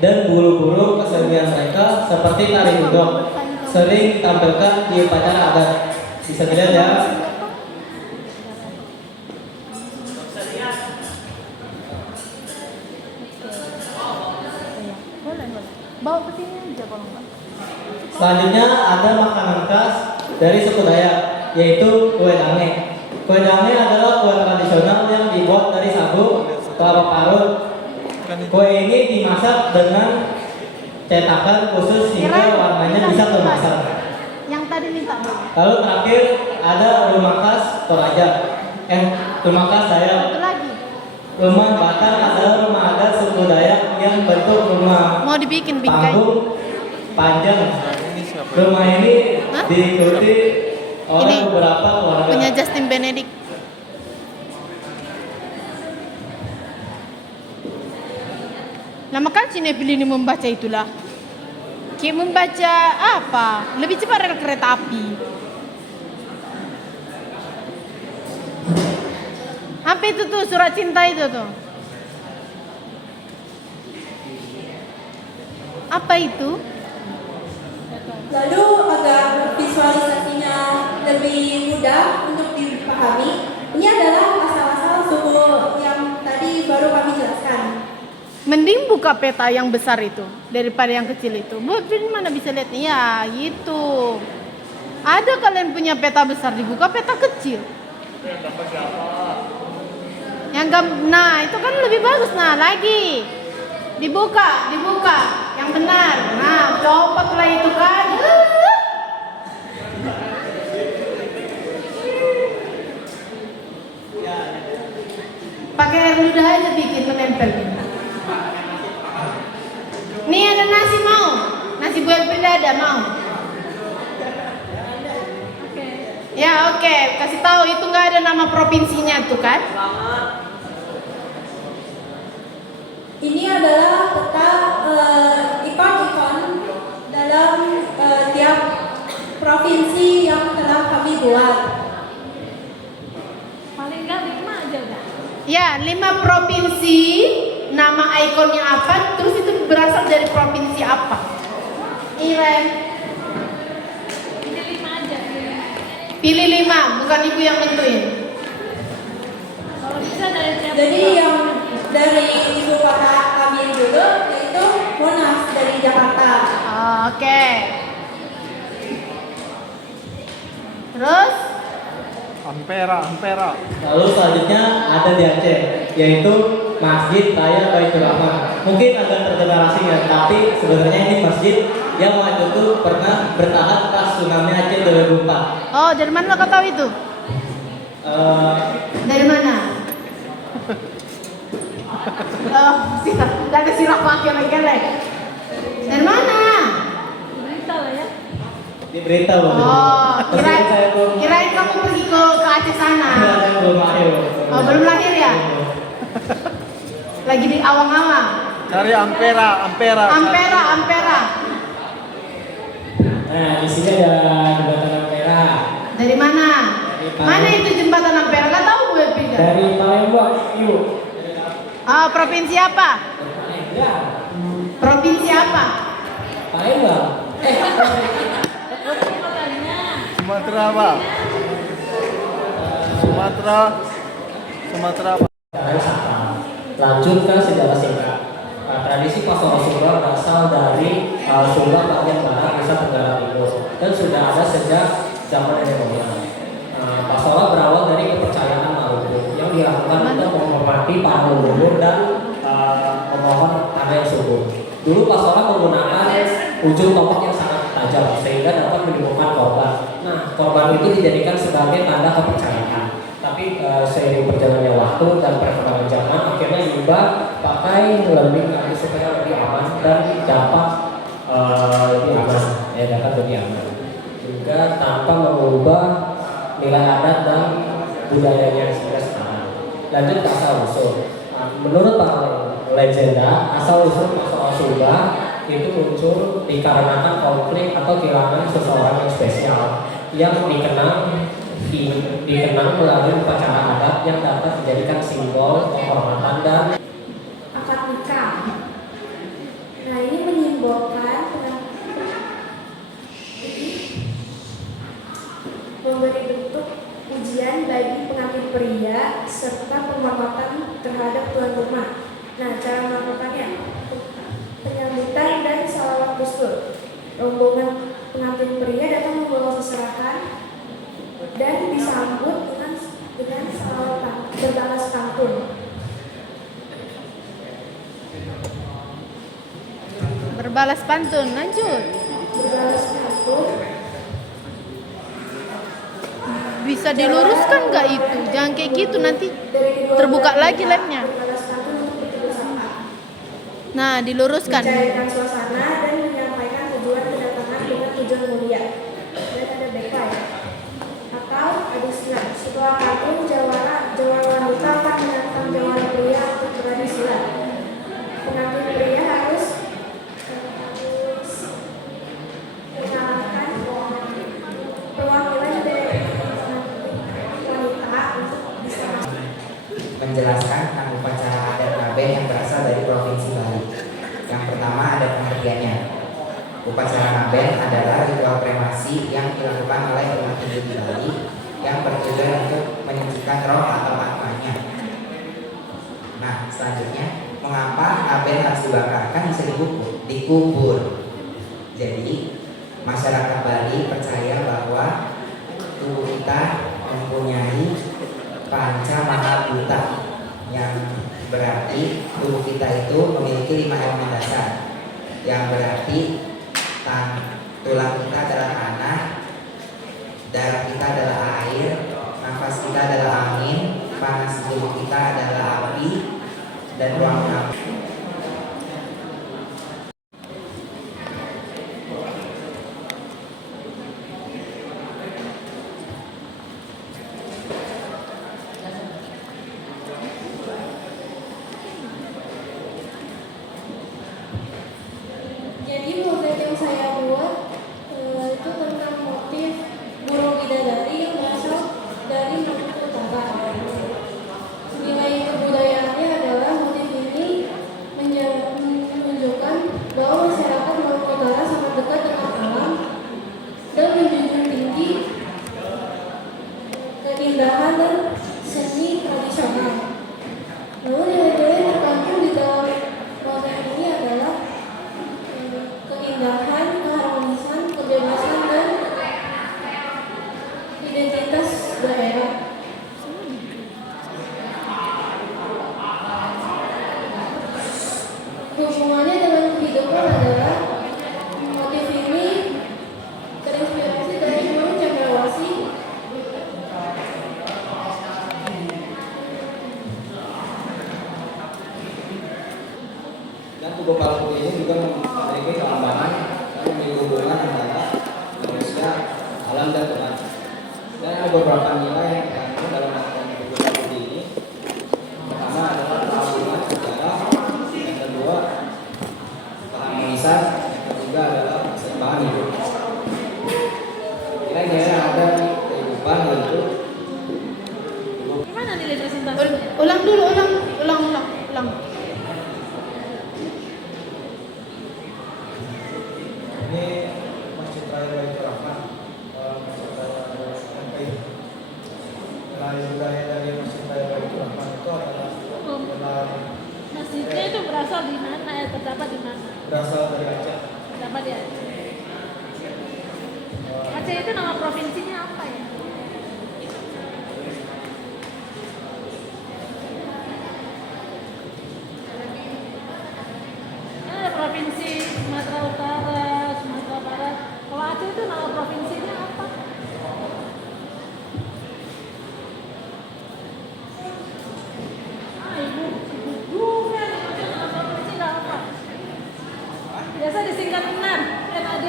dan bulu-bulu kesenian mereka seperti tari hudok sering ditampilkan di upacara adat. Bisa dilihat ya. Bawa ke sini aja kalau enggak. Selanjutnya ada makanan khas dari suku Dayak, yaitu kue dange. Kue dange adalah kue tradisional yang dibuat dari sagu, kelapa parut. Kue ini dimasak dengan cetakan khusus hingga warnanya bisa kemasan. Yang tadi minta bang. Lalu terakhir ada rumah khas Toraja. Rumah khas Dayak. Satu lagi. Rumah Batang adalah rumah adat suku Dayak yang bentuk rumah Mau dibikin bingkai. panggung panjang. Rumah ini diikuti oleh Ini beberapa keluarga. punya Justin Benedict. Nah makanya si Neville ini membaca itulah. Kayak membaca apa? Lebih cepat dari kereta api. Apa itu tuh surat cinta itu tuh? Apa itu? Lalu agar visualisasinya lebih mudah untuk dipahami, ini adalah asal-asal suku yang tadi baru kami jelaskan. Mending buka peta yang besar itu daripada yang kecil itu. Di mana bisa lihat? Ya, gitu. Ada kalian punya peta besar dibuka peta kecil. Yang nah itu kan lebih bagus. Nah lagi dibuka yang benar. Nah copotlah itu kan. Pakai air ludah aja bikin sedikit menempel nih. Nih ada nasi mau? Nasi buat ada mau? Ya oke, kasih tahu itu nggak ada nama provinsinya tuh kan? Ini adalah peta ikon-ikon dalam tiap provinsi yang telah kami buat. Paling nggak 5 aja udah. Ya, 5 provinsi, nama ikonnya apa, terus itu berasal dari provinsi apa? Iren. Pilih 5 aja. Pilih 5, bukan ibu yang nentuin. Kalau bisa dari siapa? Jadi yang dari ibu kota kami dulu yaitu Monas dari Jakarta. Oke. Terus? Ampera. Lalu selanjutnya ada di Aceh, yaitu Masjid Raya Baitur Rahman. Mungkin agak terdengar asing ya, tapi sebenarnya ini masjid yang waktu itu pernah bertahan pas tsunami Aceh 2004. Oh, dari mana lo tahu itu? Dari mana? Oh, ada sirah pakai lagi. Dari mana? Berita lah ya. Di berita loh. Oh, kirain kamu pergi ke Aceh sana. Saya belum lahir. Oh, belum lahir ya? Lagi di awang-awang. Cari Ampera. Nah, di sini ada jembatan Ampera. Dari mana? Mana itu jembatan Ampera? Gak tahu gue pikir. Dari Palembang, yuk. Oh, provinsi apa? Ya, Provinsi apa? Palembang. Sumatera apa? Sumatera apa? Lanjut ke sejarah singkat. Tradisi Pasola Sumba berasal dari Sumba bagian barat Nusa Tenggara Timur dan sudah ada sejak zaman nenek moyang. Pasola berawal dari kepercayaan Maluku yang dilakukan untuk menghormati para leluhur dan memohon tanah yang subur. Dulu Pasola menggunakan ujung tombak yang sangat tajam sehingga dapat menimbulkan korban. Nah, korban itu dijadikan sebagai tanda kepercayaan. Tapi seiring berjalannya waktu dan perkembangan zaman, akhirnya diubah pakai lebih lagi supaya lebih aman dan dapat lebih aman. Juga tanpa mengubah nilai adat dan budayanya sampai sekarang. Lanjut ke asal usul. Menurut para legenda, asal usul Pasola Sumba itu muncul dikarenakan konflik atau kehilangan seseorang yang spesial yang dikenang melalui upacara adat yang dapat dijadikan simbol penghormatan dan Akad nikah. Nah, ini menyimbolkan memberi bentuk ujian bagi pengantin pria serta penghormatan terhadap tuan rumah. Nah, cara melakukannya penyambutan dan salawat gustur. Rombongan pengantin pria datang membawa seserahan dan disambut dengan salawat berbalas pantun. Berbalas pantun, lanjut. Berbalas pantun. Bisa diluruskan nggak itu? Jangan kayak gitu, nanti terbuka lagi labnya. Nah, diluruskan. Mencairkan suasana dan menyampaikan tujuan kedatangan dengan tujuan mulia. Dan ada backline atau adisilan. Setelah pantun, jawara wanita akan menantang jawara pria untuk beradu silat. Pengantin pria harus mengalahkan perwakilan dari wanita untuk bisa masuk. Menjelaskan tentang upacara adat Ngaben yang berasal dari Provinsi Bali. Yang pertama ada pengertiannya. Upacara Ngaben adalah ritual kremasi yang dilakukan oleh umat Hindu di Bali yang bertujuan untuk menyucikan roh atau atmanya. Nah, selanjutnya, mengapa Ngaben harus dibakar? Kan bisa dikubur. Jadi, masyarakat Bali percaya bahwa tubuh kita mempunyai panca mahabhuta, yang berarti tubuh kita itu memiliki 5 elemen dasar, yang berarti tulang kita adalah tanah, darah kita adalah air, nafas kita adalah angin, panas tubuh kita adalah api, dan ruang tamu. Jadi motif yang saya buat itu tentang motif burung bidadari yang berasal dari Maluku Utara. Nilai kebudayaannya adalah motif ini menunjukkan bahwa masyarakat Maluku Utara sangat dekat dengan alam dan menjunjung tinggi keindahan dan seni tradisional. Lalu nilai-nilai terkandung di dalam motif ini adalah keindahan, keharmonisan, kebebasan, dan identitas daerah. Hubungannya dengan kehidupan adalah motif ini terinspirasi dari Gunung Cendrawasih. Dan tugu Palu Putih ini juga memiliki kelambangan dan memiliki hubungan antara manusia, alam, dan Tuhan. Dan ada beberapa nilai yang terkandung dalam rangkaian tugu Palu Putih ini. Pertama adalah keagungan sejarah, yang kedua keharmonisan, yang ketiga adalah keseimbangan hidup. Nilai-nilai yang ada di kehidupan yaitu Gimana nilai presentasi? Ulang dulu, ulang. Ini Masjid Raya Baitur Rahman, Masjid Raya MPI. Nilai budaya dari Masjid Raya Baitur Rahman itu adalah Masjidnya itu berasal di mana ya? Terdapat di mana? berasal dari Aceh. Terdapat di Aceh. Aceh itu nama provinsinya apa ya? Ada provinsi Sumatera Utara, Sumatera Barat. Kalau Aceh itu nama provinsinya apa? Ibu juga nama provinsi nggak apa? Biasa disingkat NAD, NAD.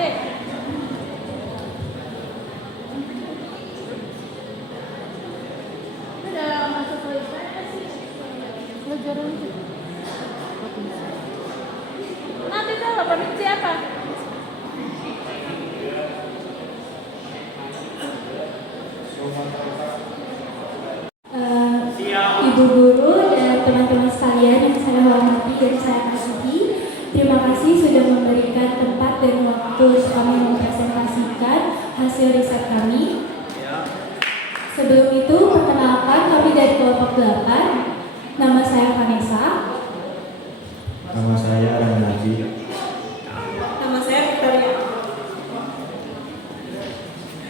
Udah masuk ke sih? Pelajaran itu. Nanti tahu provinsi apa? Ibu guru dan teman-teman sekalian yang saya hormati dan saya kasihi, terima kasih sudah memberikan tempat dan waktu kami mempresentasikan hasil riset kami. Sebelum itu, perkenalkan kami dari kelompok 8. Nama saya Vanessa. Nama saya Ramadi. Nama saya Victoria.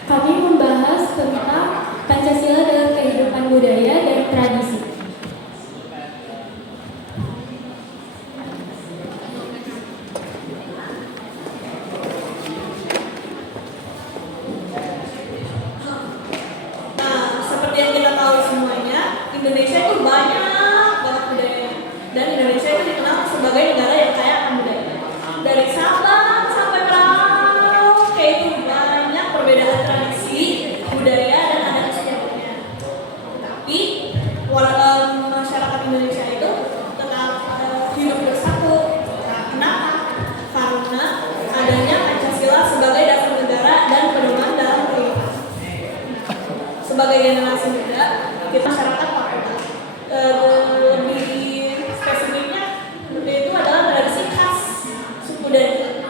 Kami membahas tentang Pancasila dalam kehidupan budaya dan tradisi. Nah, seperti yang kita tahu semuanya, Indonesia itu banyak banget budaya. Dan Indonesia itu dikenal sebagai negara yang kaya akan budaya. Dari Sabang sampai Merauke itu banyak perbedaan tradisi, budaya, dan adat istiadatnya. Tetapi masyarakat Indonesia itu tetap hidup bersatu. Kenapa? Karena adanya Pancasila sebagai dasar negara dan pedoman dalam kehidupan. Sebagai generasi muda, kita masyarakat Papua. Lebih spesifiknya itu adalah tradisi khas suku Dayak.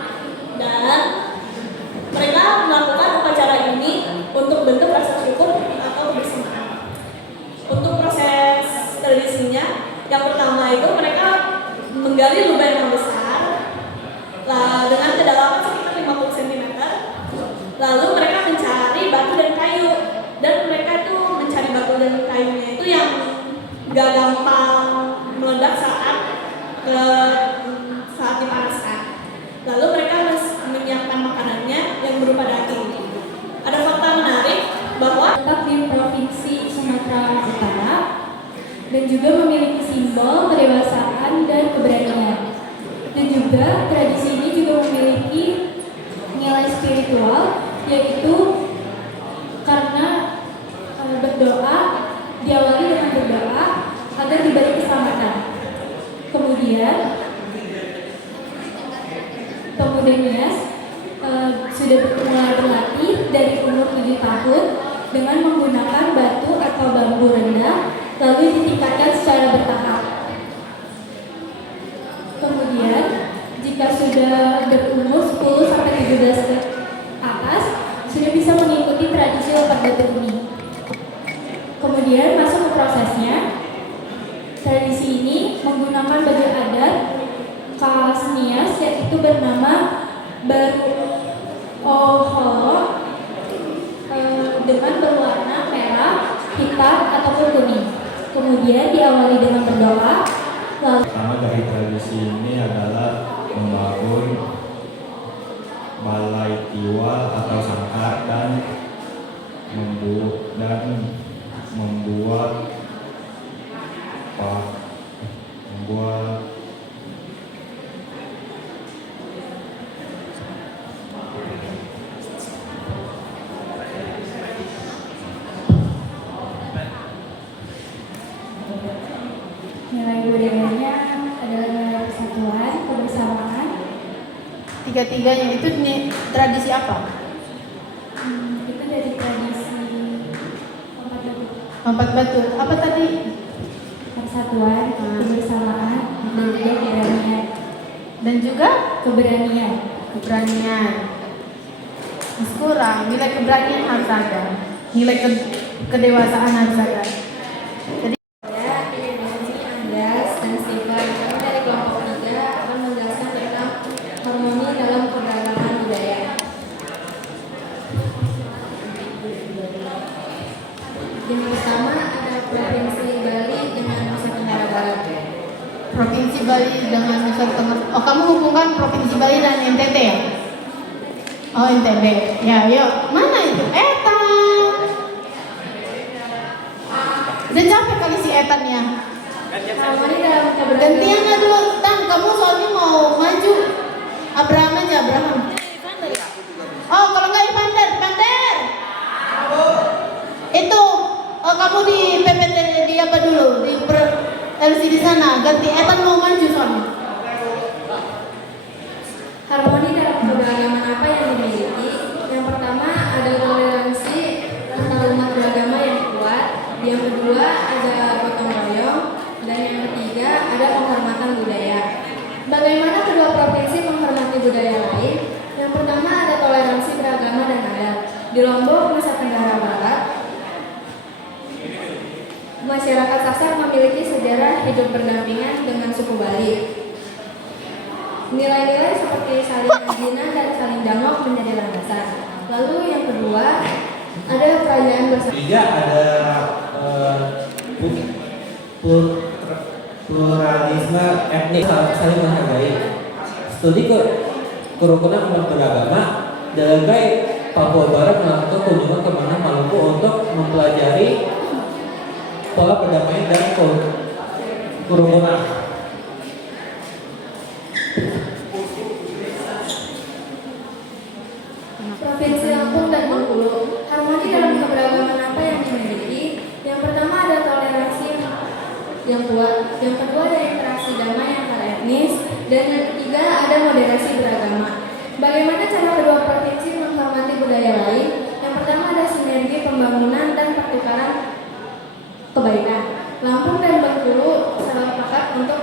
Dan mereka melakukan upacara ini untuk bentuk rasa syukur atau kebersamaan. Untuk proses tradisinya, yang pertama itu mereka menggali lubang yang besar dengan kedalaman sekitar 50 cm. Lalu mereka mencari batu dan kayu, dan mereka itu mencari batu dan kayunya itu yang gak gampang meledak saat dipanaskan. Lalu mereka menyiapkan makanannya yang berupa daging. Ada fakta menarik bahwa Tetap di Provinsi Sumatera Utara dan juga memiliki simbol kedewasaan juga tradisi ini juga memiliki nilai spiritual, yaitu karena berdoa, diawali dengan berdoa agar diberi keselamatan. Kemudian sudah mulai berlatih dari umur 7 tahun dengan menggunakan batu atau bambu rendah, lalu ditingkatkan secara bertahap. Kemudian jika sudah berumur 10-17 ke atas, sudah bisa mengikuti tradisi lompat batu ini. Kemudian masuk ke prosesnya. Tradisi ini menggunakan baju adat khas Nias, yaitu bernama Baruoholo, dengan berwarna merah, hitam ataupun kuning. Kemudian diawali dengan berdoa. Pertama dari tradisi ini adalah membangun balai tiwal atau sangkar dan membuat nilai budayanya adalah nilai persatuan, kebersamaan. Tiga-tiganya itu tradisi apa? Itu dari tradisi lompat batu. Apa tadi? Persatuan, kebersamaan, dan juga keberanian. Dan juga keberanian. Mas kurang, nilai keberanian harus ada, nilai kedewasaan harus ada. Jadi Provinsi Bali dengan Nusa Tenggara. Oh, kamu hubungkan Provinsi Bali dan NTT ya? Oh, NTB. Ya, yuk. Mana itu? Etan. Udah capek kali si Etannya. Gantian lah dulu, Tan. Kamu soalnya mau maju. Abraham aja, Abraham. Oh, kalau nggak Ivander. Itu, kamu di PPT di apa dulu? Di LC di sana, ganti Etan mau maju soalnya. Harmoni dalam keberagaman apa yang dimiliki? Yang pertama ada toleransi antar umat beragama yang kuat. Yang kedua ada gotong royong. Dan yang ketiga ada penghormatan budaya. Bagaimana kedua provinsi menghormati budaya lain? Yang pertama ada toleransi beragama dan adat. Di Lombok, Nusa Tenggara Barat, masyarakat Sasak memiliki sejarah hidup berdampingan dengan suku Bali. Nilai-nilai seperti saling menghina dan saling jangok menjadi landasan. Lalu yang kedua, ada perayaan bersama. Tiga ada pluralisme etnis saling menghargai. Studi kerukunan umat beragama. Delegai Papua Barat melakukan kunjungan ke Mana Maluku untuk mempelajari pola perdamaian dan kerukunan. Provinsi Lampung dan Bengkulu, harmoni dalam keberagaman apa yang dimiliki? Yang pertama ada toleransi yang kuat, yang kedua ada interaksi damai antar etnis, dan yang ketiga ada moderasi beragama. Bagaimana cara kedua provinsi menghormati budaya lain? Yang pertama ada sinergi pembangunan dan pertukaran kebaikan. Lampung dan Bengkulu sepakat untuk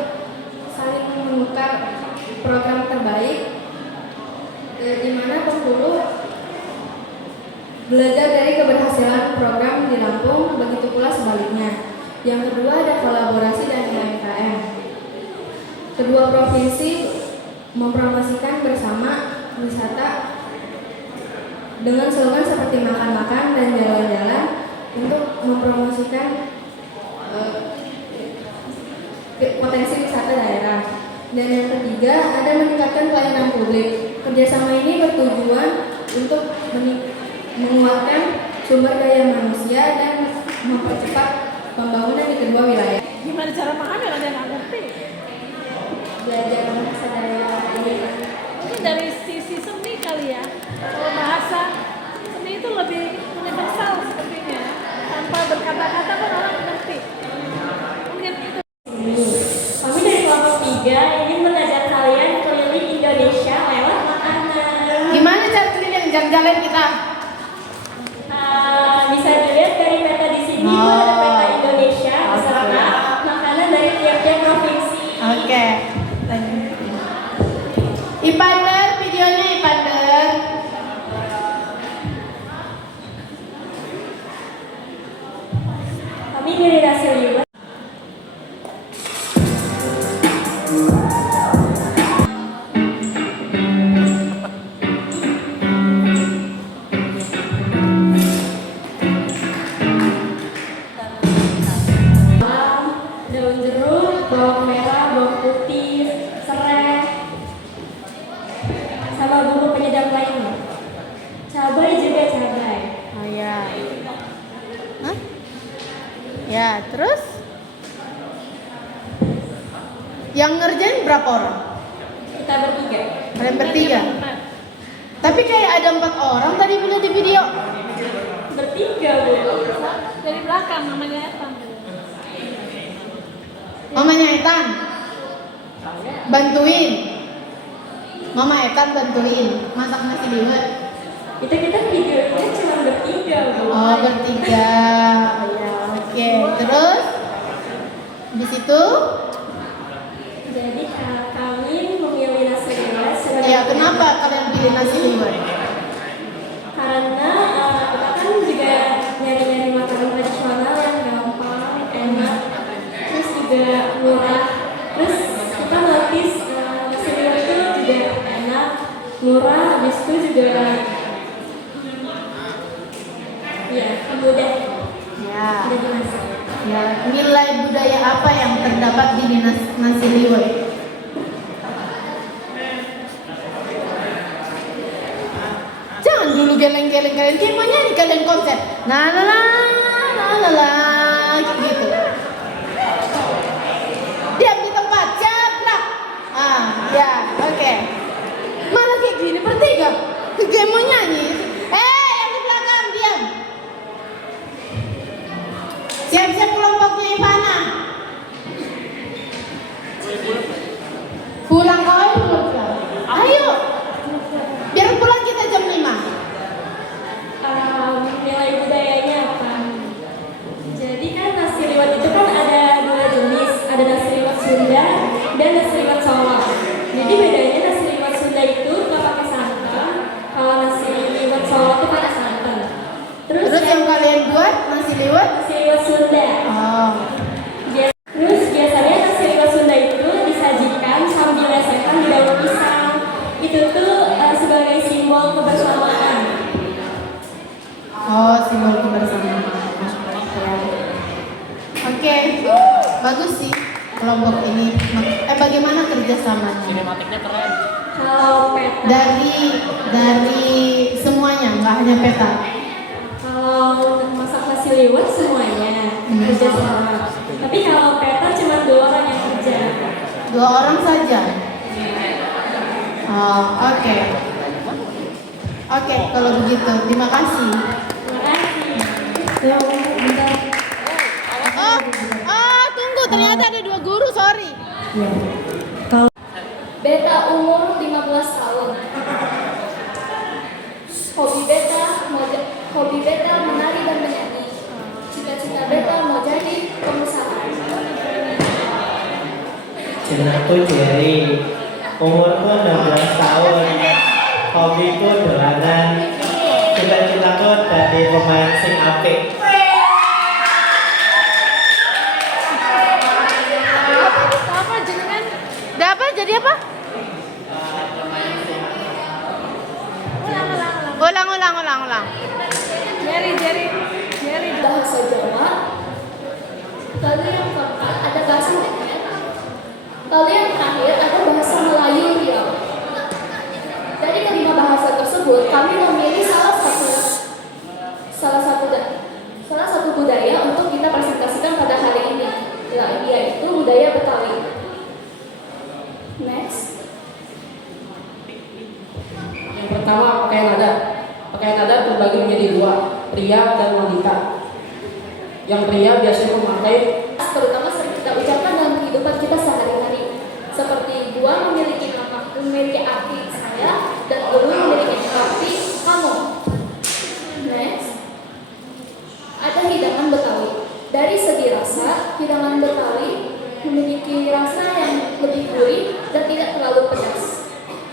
saling menukar program terbaik, di mana Bengkulu belajar dari keberhasilan program di Lampung, begitu pula sebaliknya. Yang kedua ada kolaborasi dan UMKM. Kedua provinsi mempromosikan bersama wisata dengan slogan seperti makan-makan dan jalan-jalan untuk mempromosikan potensi wisata daerah. Dan yang ketiga ada meningkatkan pelayanan publik. Kerjasama ini bertujuan untuk menguatkan sumber daya manusia dan mempercepat pembangunan di kedua wilayah. Gimana cara makan ya? Ada yang nggak ngerti. belajar bahasa daerah ini? Mungkin dari sisi seni kali ya. Kalau bahasa seni itu lebih universal sepertinya. Tanpa berkata-kata pun orang mengerti. Mungkin itu. Kami dari kelompok 3 ingin mengajak kalian keliling Indonesia lewat makanan. Gimana cara keliling jalan-jalan kita? Bisa dilihat dari peta di sini, ada peta Indonesia beserta makanan dari tiap-tiap provinsi. Oke. Ipander, videonya Ipander. Kami dari hasil liwat. Daun jeruk, bawang merah, bawang putih, serai, sama bumbu penyedap lainnya. Cabai juga cabai. Oh ya. Hah? Ya, terus? Yang ngerjain berapa orang? Kita bertiga. Kalian bertiga? Tapi kayak ada 4 orang tadi bilang di video. Bertiga, Bu. Dari belakang namanya Etan. Mamanya Etan bantuin. Mama Etan bantuin masak nasi liwet. Kita videonya cuma bertiga, Bu. Oh, bertiga. Ya, oke. Terus di situ jadi kami memilih nasi liwet sebagai ya, kenapa kalian pilih nasi liwet? karena kita kan juga nyari-nyari makanan tradisional yang gampang, enak, terus juga murah. Terus kita notice nasi liwet itu juga enak, murah, habis itu juga ya mudah. Ya. Mudah dimasak. Ya, nilai budaya apa yang terdapat di nasi liwet? Jangan dulu geleng-geleng kalian, kayak mau nyanyi kalian konsep. La la la la la la gitu. Diam di tempat, ceplak. Ya, oke. Malah kayak gini bertiga, kayak mau nyanyi. Yang di belakang diam. Siap-siap kelompoknya Ivana. Pulang kau belum pulang? Ayo. Biar pulang kita jam 5. Nilai budayanya apa? Jadi kan nasi liwet itu kan ada 2 jenis, ada nasi liwet Sunda dan nasi liwet Solo. Jadi bedanya nasi liwet Sunda itu nggak pakai santan, kalau nasi liwet Solo itu pakai santan. Terus yang kalian buat nasi liwet? Nasi liwet Sunda. Oh. Terus biasanya nasi liwet Sunda itu disajikan sambil lesehan di daun pisang. Itu tuh sebagai simbol kebersamaan. Oh, simbol kebersamaan. Oke, bagus sih kelompok ini. Bagaimana kerjasamanya? Sinematiknya keren. Kalau peta. Dari semuanya, nggak hanya peta. Kalau masak nasi liwet semuanya kerja sama. Tapi kalau peta cuma 2 orang yang kerja. 2 orang saja. Oh, oke. Oke, kalau begitu, terima kasih. Tunggu, ternyata ada 2 guru, sorry. Beta umur 15 tahun. Hobi beta menari dan menyanyi. Cita-cita beta mau jadi pengusaha. Jenengku Jerry, umurku 16 tahun, hobiku dolanan, cita-citaku jadi pemain sing apik. Apa jenengan? Dapat jadi apa? Ulang. Jerry. Bahasa Jawa. Lalu yang keempat ada bahasa Melayu. Lalu yang terakhir ada bahasa Melayu Riau. Dari kelima bahasa tersebut, kami memilih salah satu budaya untuk kita presentasikan pada hari ini, yaitu budaya Betawi. Pertama, pakaian adat. Pakaian adat terbagi menjadi dua, pria dan wanita. Yang pria biasanya memakai, terutama sering kita ucapkan dalam kehidupan kita sehari-hari, seperti gua memiliki arti saya dan lu memiliki arti kamu. Next, ada hidangan Betawi. Dari segi rasa, hidangan Betawi memiliki rasa yang lebih gurih dan tidak terlalu pedas.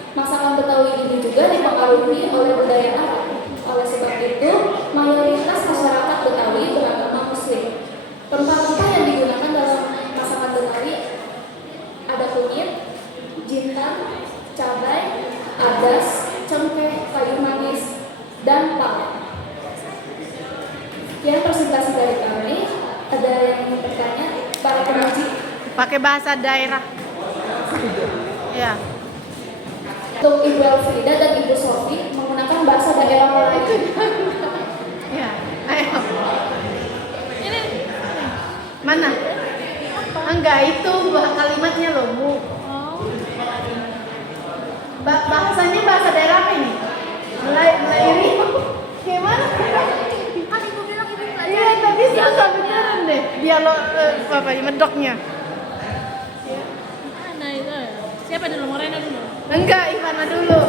Masakan Betawi ini juga dipengaruhi oleh budaya Arab. Oleh sebab itu, mayoritas masyarakat Betawi beragama Muslim. Rempah-rempah yang digunakan dalam masakan Betawi ada kunyit, jintan, cabai, adas, cengkeh, kayu manis, dan pala. Sekian presentasi dari kami. Ada yang ingin bertanya? Para penguji. Pakai bahasa daerah. Ya. Untuk Ibu Elfrida dan Ibu Sofi menggunakan bahasa daerah Melayu. Ya, ayo. Ini mana? Enggak, itu kalimatnya loh, Bu. Bahasanya bahasa daerah apa ini? Melayu. Gimana? Kan Ibu bilang Ibu belajar. Iya, tapi susah beneran deh. Dialog apa ini medoknya? Mana itu? Siapa dulu? Morena dulu? Enggak, Ivana dulu.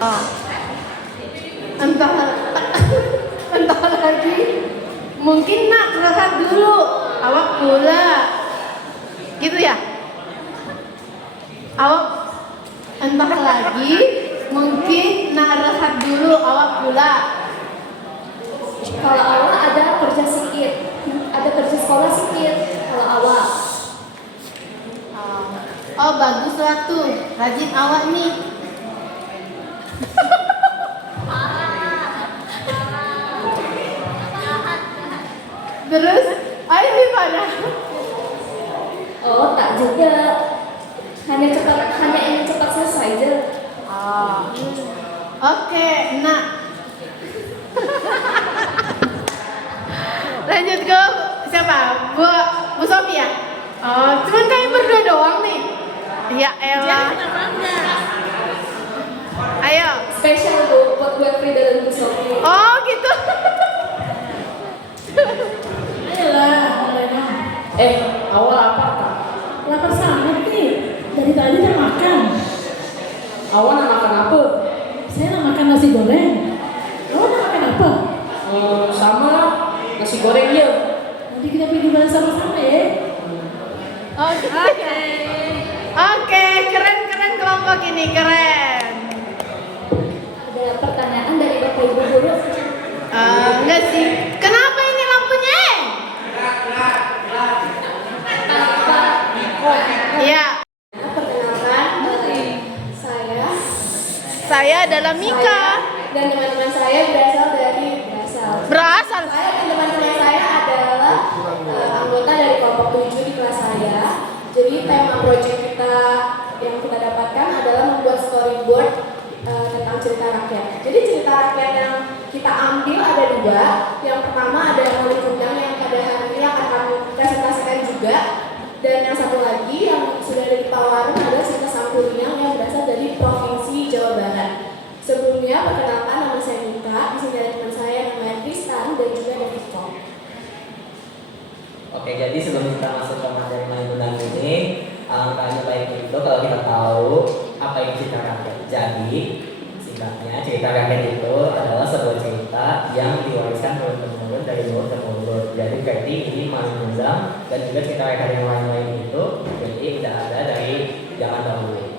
Oh. Entah lagi. Mungkin nak rehat dulu. Awak pula. Gitu ya? Awak entah lagi. Mungkin nak rehat dulu. Awak pula. Kalau awak ada kerja sikit, ada kerja sekolah sikit. Kalau awak. Oh baguslah tuh, rajin awak nih. Terus, ayo gimana? Oh tak juga, hanya ingin cepat selesai aja. Oh. Oke, nak. Lanjut ke siapa? Bu Sofi ya? Oh, cuman kalian berdua doang nih. Ya elah. Ayo. Spesial Bu buat Bu Elfrida dan Bu Sofi. Oh gitu. Ayolah, Morena. awal lapar tak? Lapar sangat nih. Dari tadi udah makan. Awal nak makan apa? Saya nak makan nasi goreng. Awak nak makan apa? Sama nasi goreng ya. Nanti kita pergi bareng sama-sama ya. Oke, keren kelompok ini, keren. Ada pertanyaan dari Bapak Ibu guru? Enggak sih. Kenapa ini lampunya? Iya. Perkenalkan, saya adalah Mika. Dan teman-teman saya berasal dari Berasal. Saya dan teman-teman saya adalah anggota dari kelompok 7 di kelas saya. Jadi tema proyek kita yang kita dapatkan adalah membuat storyboard tentang cerita rakyat. Jadi cerita rakyat yang kita ambil ada dua. Yang pertama ada Malin Kundang yang pada hari ini akan kami presentasikan juga. Dan yang satu lagi yang sudah ada di Pawaran adalah cerita Sangkuriang yang berasal dari Provinsi Jawa Barat. Sebelumnya perkenalkan nama saya Mika, di sini ada teman saya namanya Tristan dan juga ada Vito. Oke, jadi sebelum kita masuk ke materi Malin Kundang ini, alangkah baik itu kalau kita tahu apa itu cerita rakyat. Jadi singkatnya cerita rakyat itu adalah sebuah cerita yang diwariskan turun-temurun dari mulut ke mulut. Jadi berarti ini Malin Kundang dan juga cerita rakyat yang lain-lain itu jadi tidak ada dari zaman dahulu.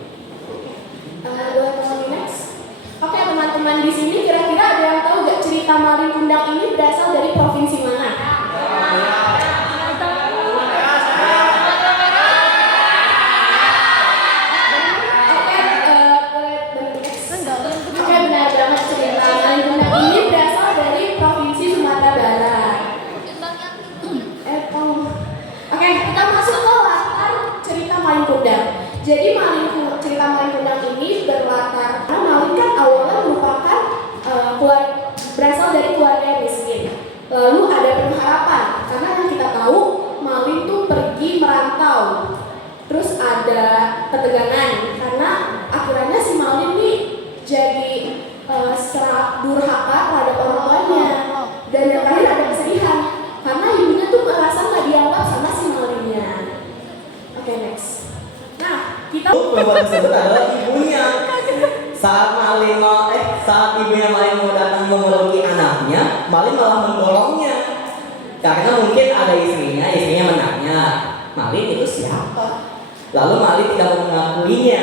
Boleh tolong next? Oke teman-teman di sini kira-kira ada yang tahu gak cerita Malin Kundang ini berasal dari provinsi mana? Oke benar banget cerita Malin Kundang ini berasal dari provinsi Sumatera Barat. Oke kita masuk ke latar cerita Malin Kundang. Jadi cerita Malin Kundang ini berlatar karena Malin kan awalnya merupakan perempuan tersebut adalah ibunya. Saat ibunya Malin mau datang memeluk anaknya, Malin malah mendorongnya. Karena mungkin ada istrinya menanya, Malin itu siapa? Lalu Malin tidak mau mengakuinya.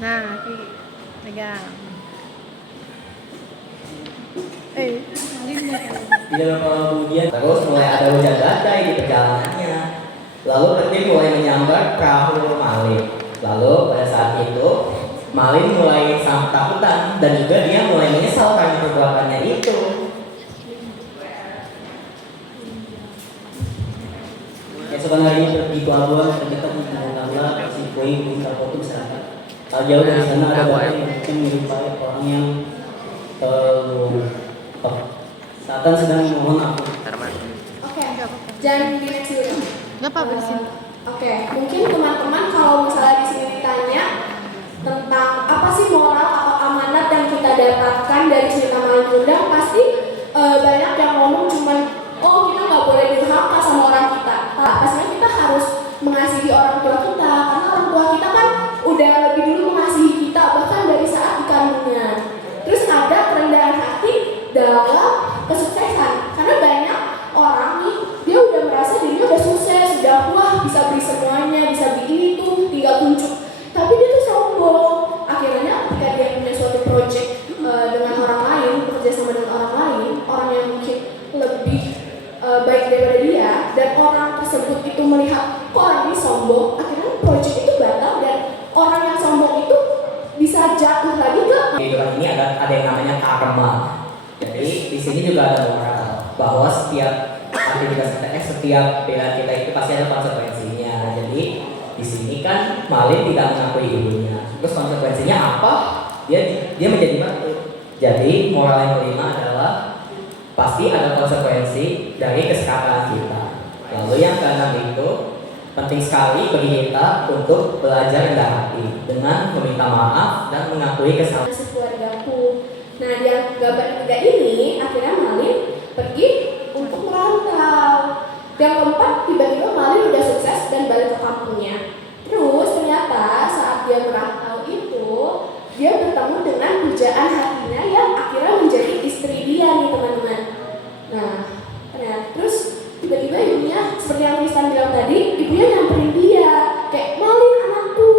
Nah, pegang. Di dalam kemudian terus mulai ada hujan badai di perjalanannya. Lalu petir mulai menyambar perahu Malin. Lalu pada saat itu Malin mulai sangat takutan dan juga dia mulai menyesal karena perbuatannya itu. Keesokan harinya di pelabuhan terdekat di Tangga si Koi minta foto masyarakat. Tak jauh dari sana ada batu yang mungkin menyerupai orang yang terluka. Saatan sedang memohon aku. Oke, jangan di next dulu. Nggak apa-apa di sini. Oke, mungkin teman-teman kalau misalnya di sini ditanya tentang apa sih moral atau amanat yang kita dapatkan dari cerita Malin Kundang, pasti banyak yang ngomong cuman, oh kita nggak boleh durhaka sama orang kita. Pastinya kita harus mengasihi orang tua kita, karena orang tua kita kan udah lebih dulu mengasihi kita bahkan dari saat di kandungan. Terus ada kerendahan hati dalam kesuksesan, karena banyak orang nih dia udah merasa dirinya udah sukses, udah wah bisa beli semuanya, bisa beli itu, tinggal tunjuk. Tapi dia tuh sombong. Akhirnya ketika dia punya suatu project dengan orang lain, bekerja sama dengan orang lain, orang yang mungkin lebih baik daripada dia, dan orang tersebut itu melihat kok orang ini sombong, akhirnya project itu batal dan orang yang sombong itu bisa jatuh lagi ke kehidupan ini ada yang namanya karma. Jadi di sini juga ada moral bahwa setiap aktivitas kita, setiap pilihan kita itu pasti ada konsekuensinya. Jadi di sini kan Malin tidak mengakui ibunya. Terus konsekuensinya apa? Dia menjadi batu. Jadi moral yang kelima adalah pasti ada konsekuensi dari kesalahan kita. Lalu yang keenam itu penting sekali bagi kita untuk belajar rendah hati dengan meminta maaf dan mengakui kesalahan keluargaku. Nah, di gambar ketiga ini akhirnya Malin pergi untuk merantau. Yang keempat, tiba-tiba Malin udah sukses dan balik ke kampungnya. Terus ternyata saat dia merantau itu, dia bertemu dengan pujaan hatinya yang akhirnya menjadi istri dia nih teman-teman. Nah, terus tiba-tiba ibunya, seperti yang Tristan bilang tadi, ibunya nyamperin dia, kayak Malin anakku.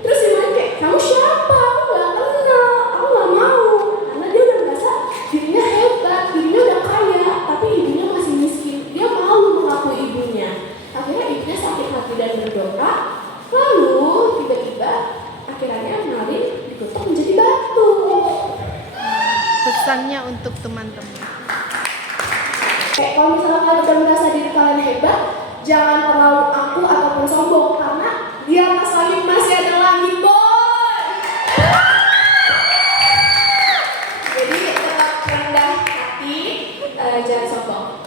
Terus dia kayak, kamu siapa? Aku gak kenal, aku gak mau. Karena dia udah merasa dirinya hebat, dirinya udah kaya, tapi ibunya masih miskin. Dia malu mengakui ibunya. Akhirnya ibunya sakit hati dan berdoa. Lalu tiba-tiba akhirnya Malin dikutuk menjadi batu. Pesannya untuk teman-teman. Kalau misalnya kalian udah merasa diri kalian hebat, jangan terlalu angkuh ataupun sombong, karena di atas langit masih ada langit, boy. Jadi tetap rendah hati, jangan sombong.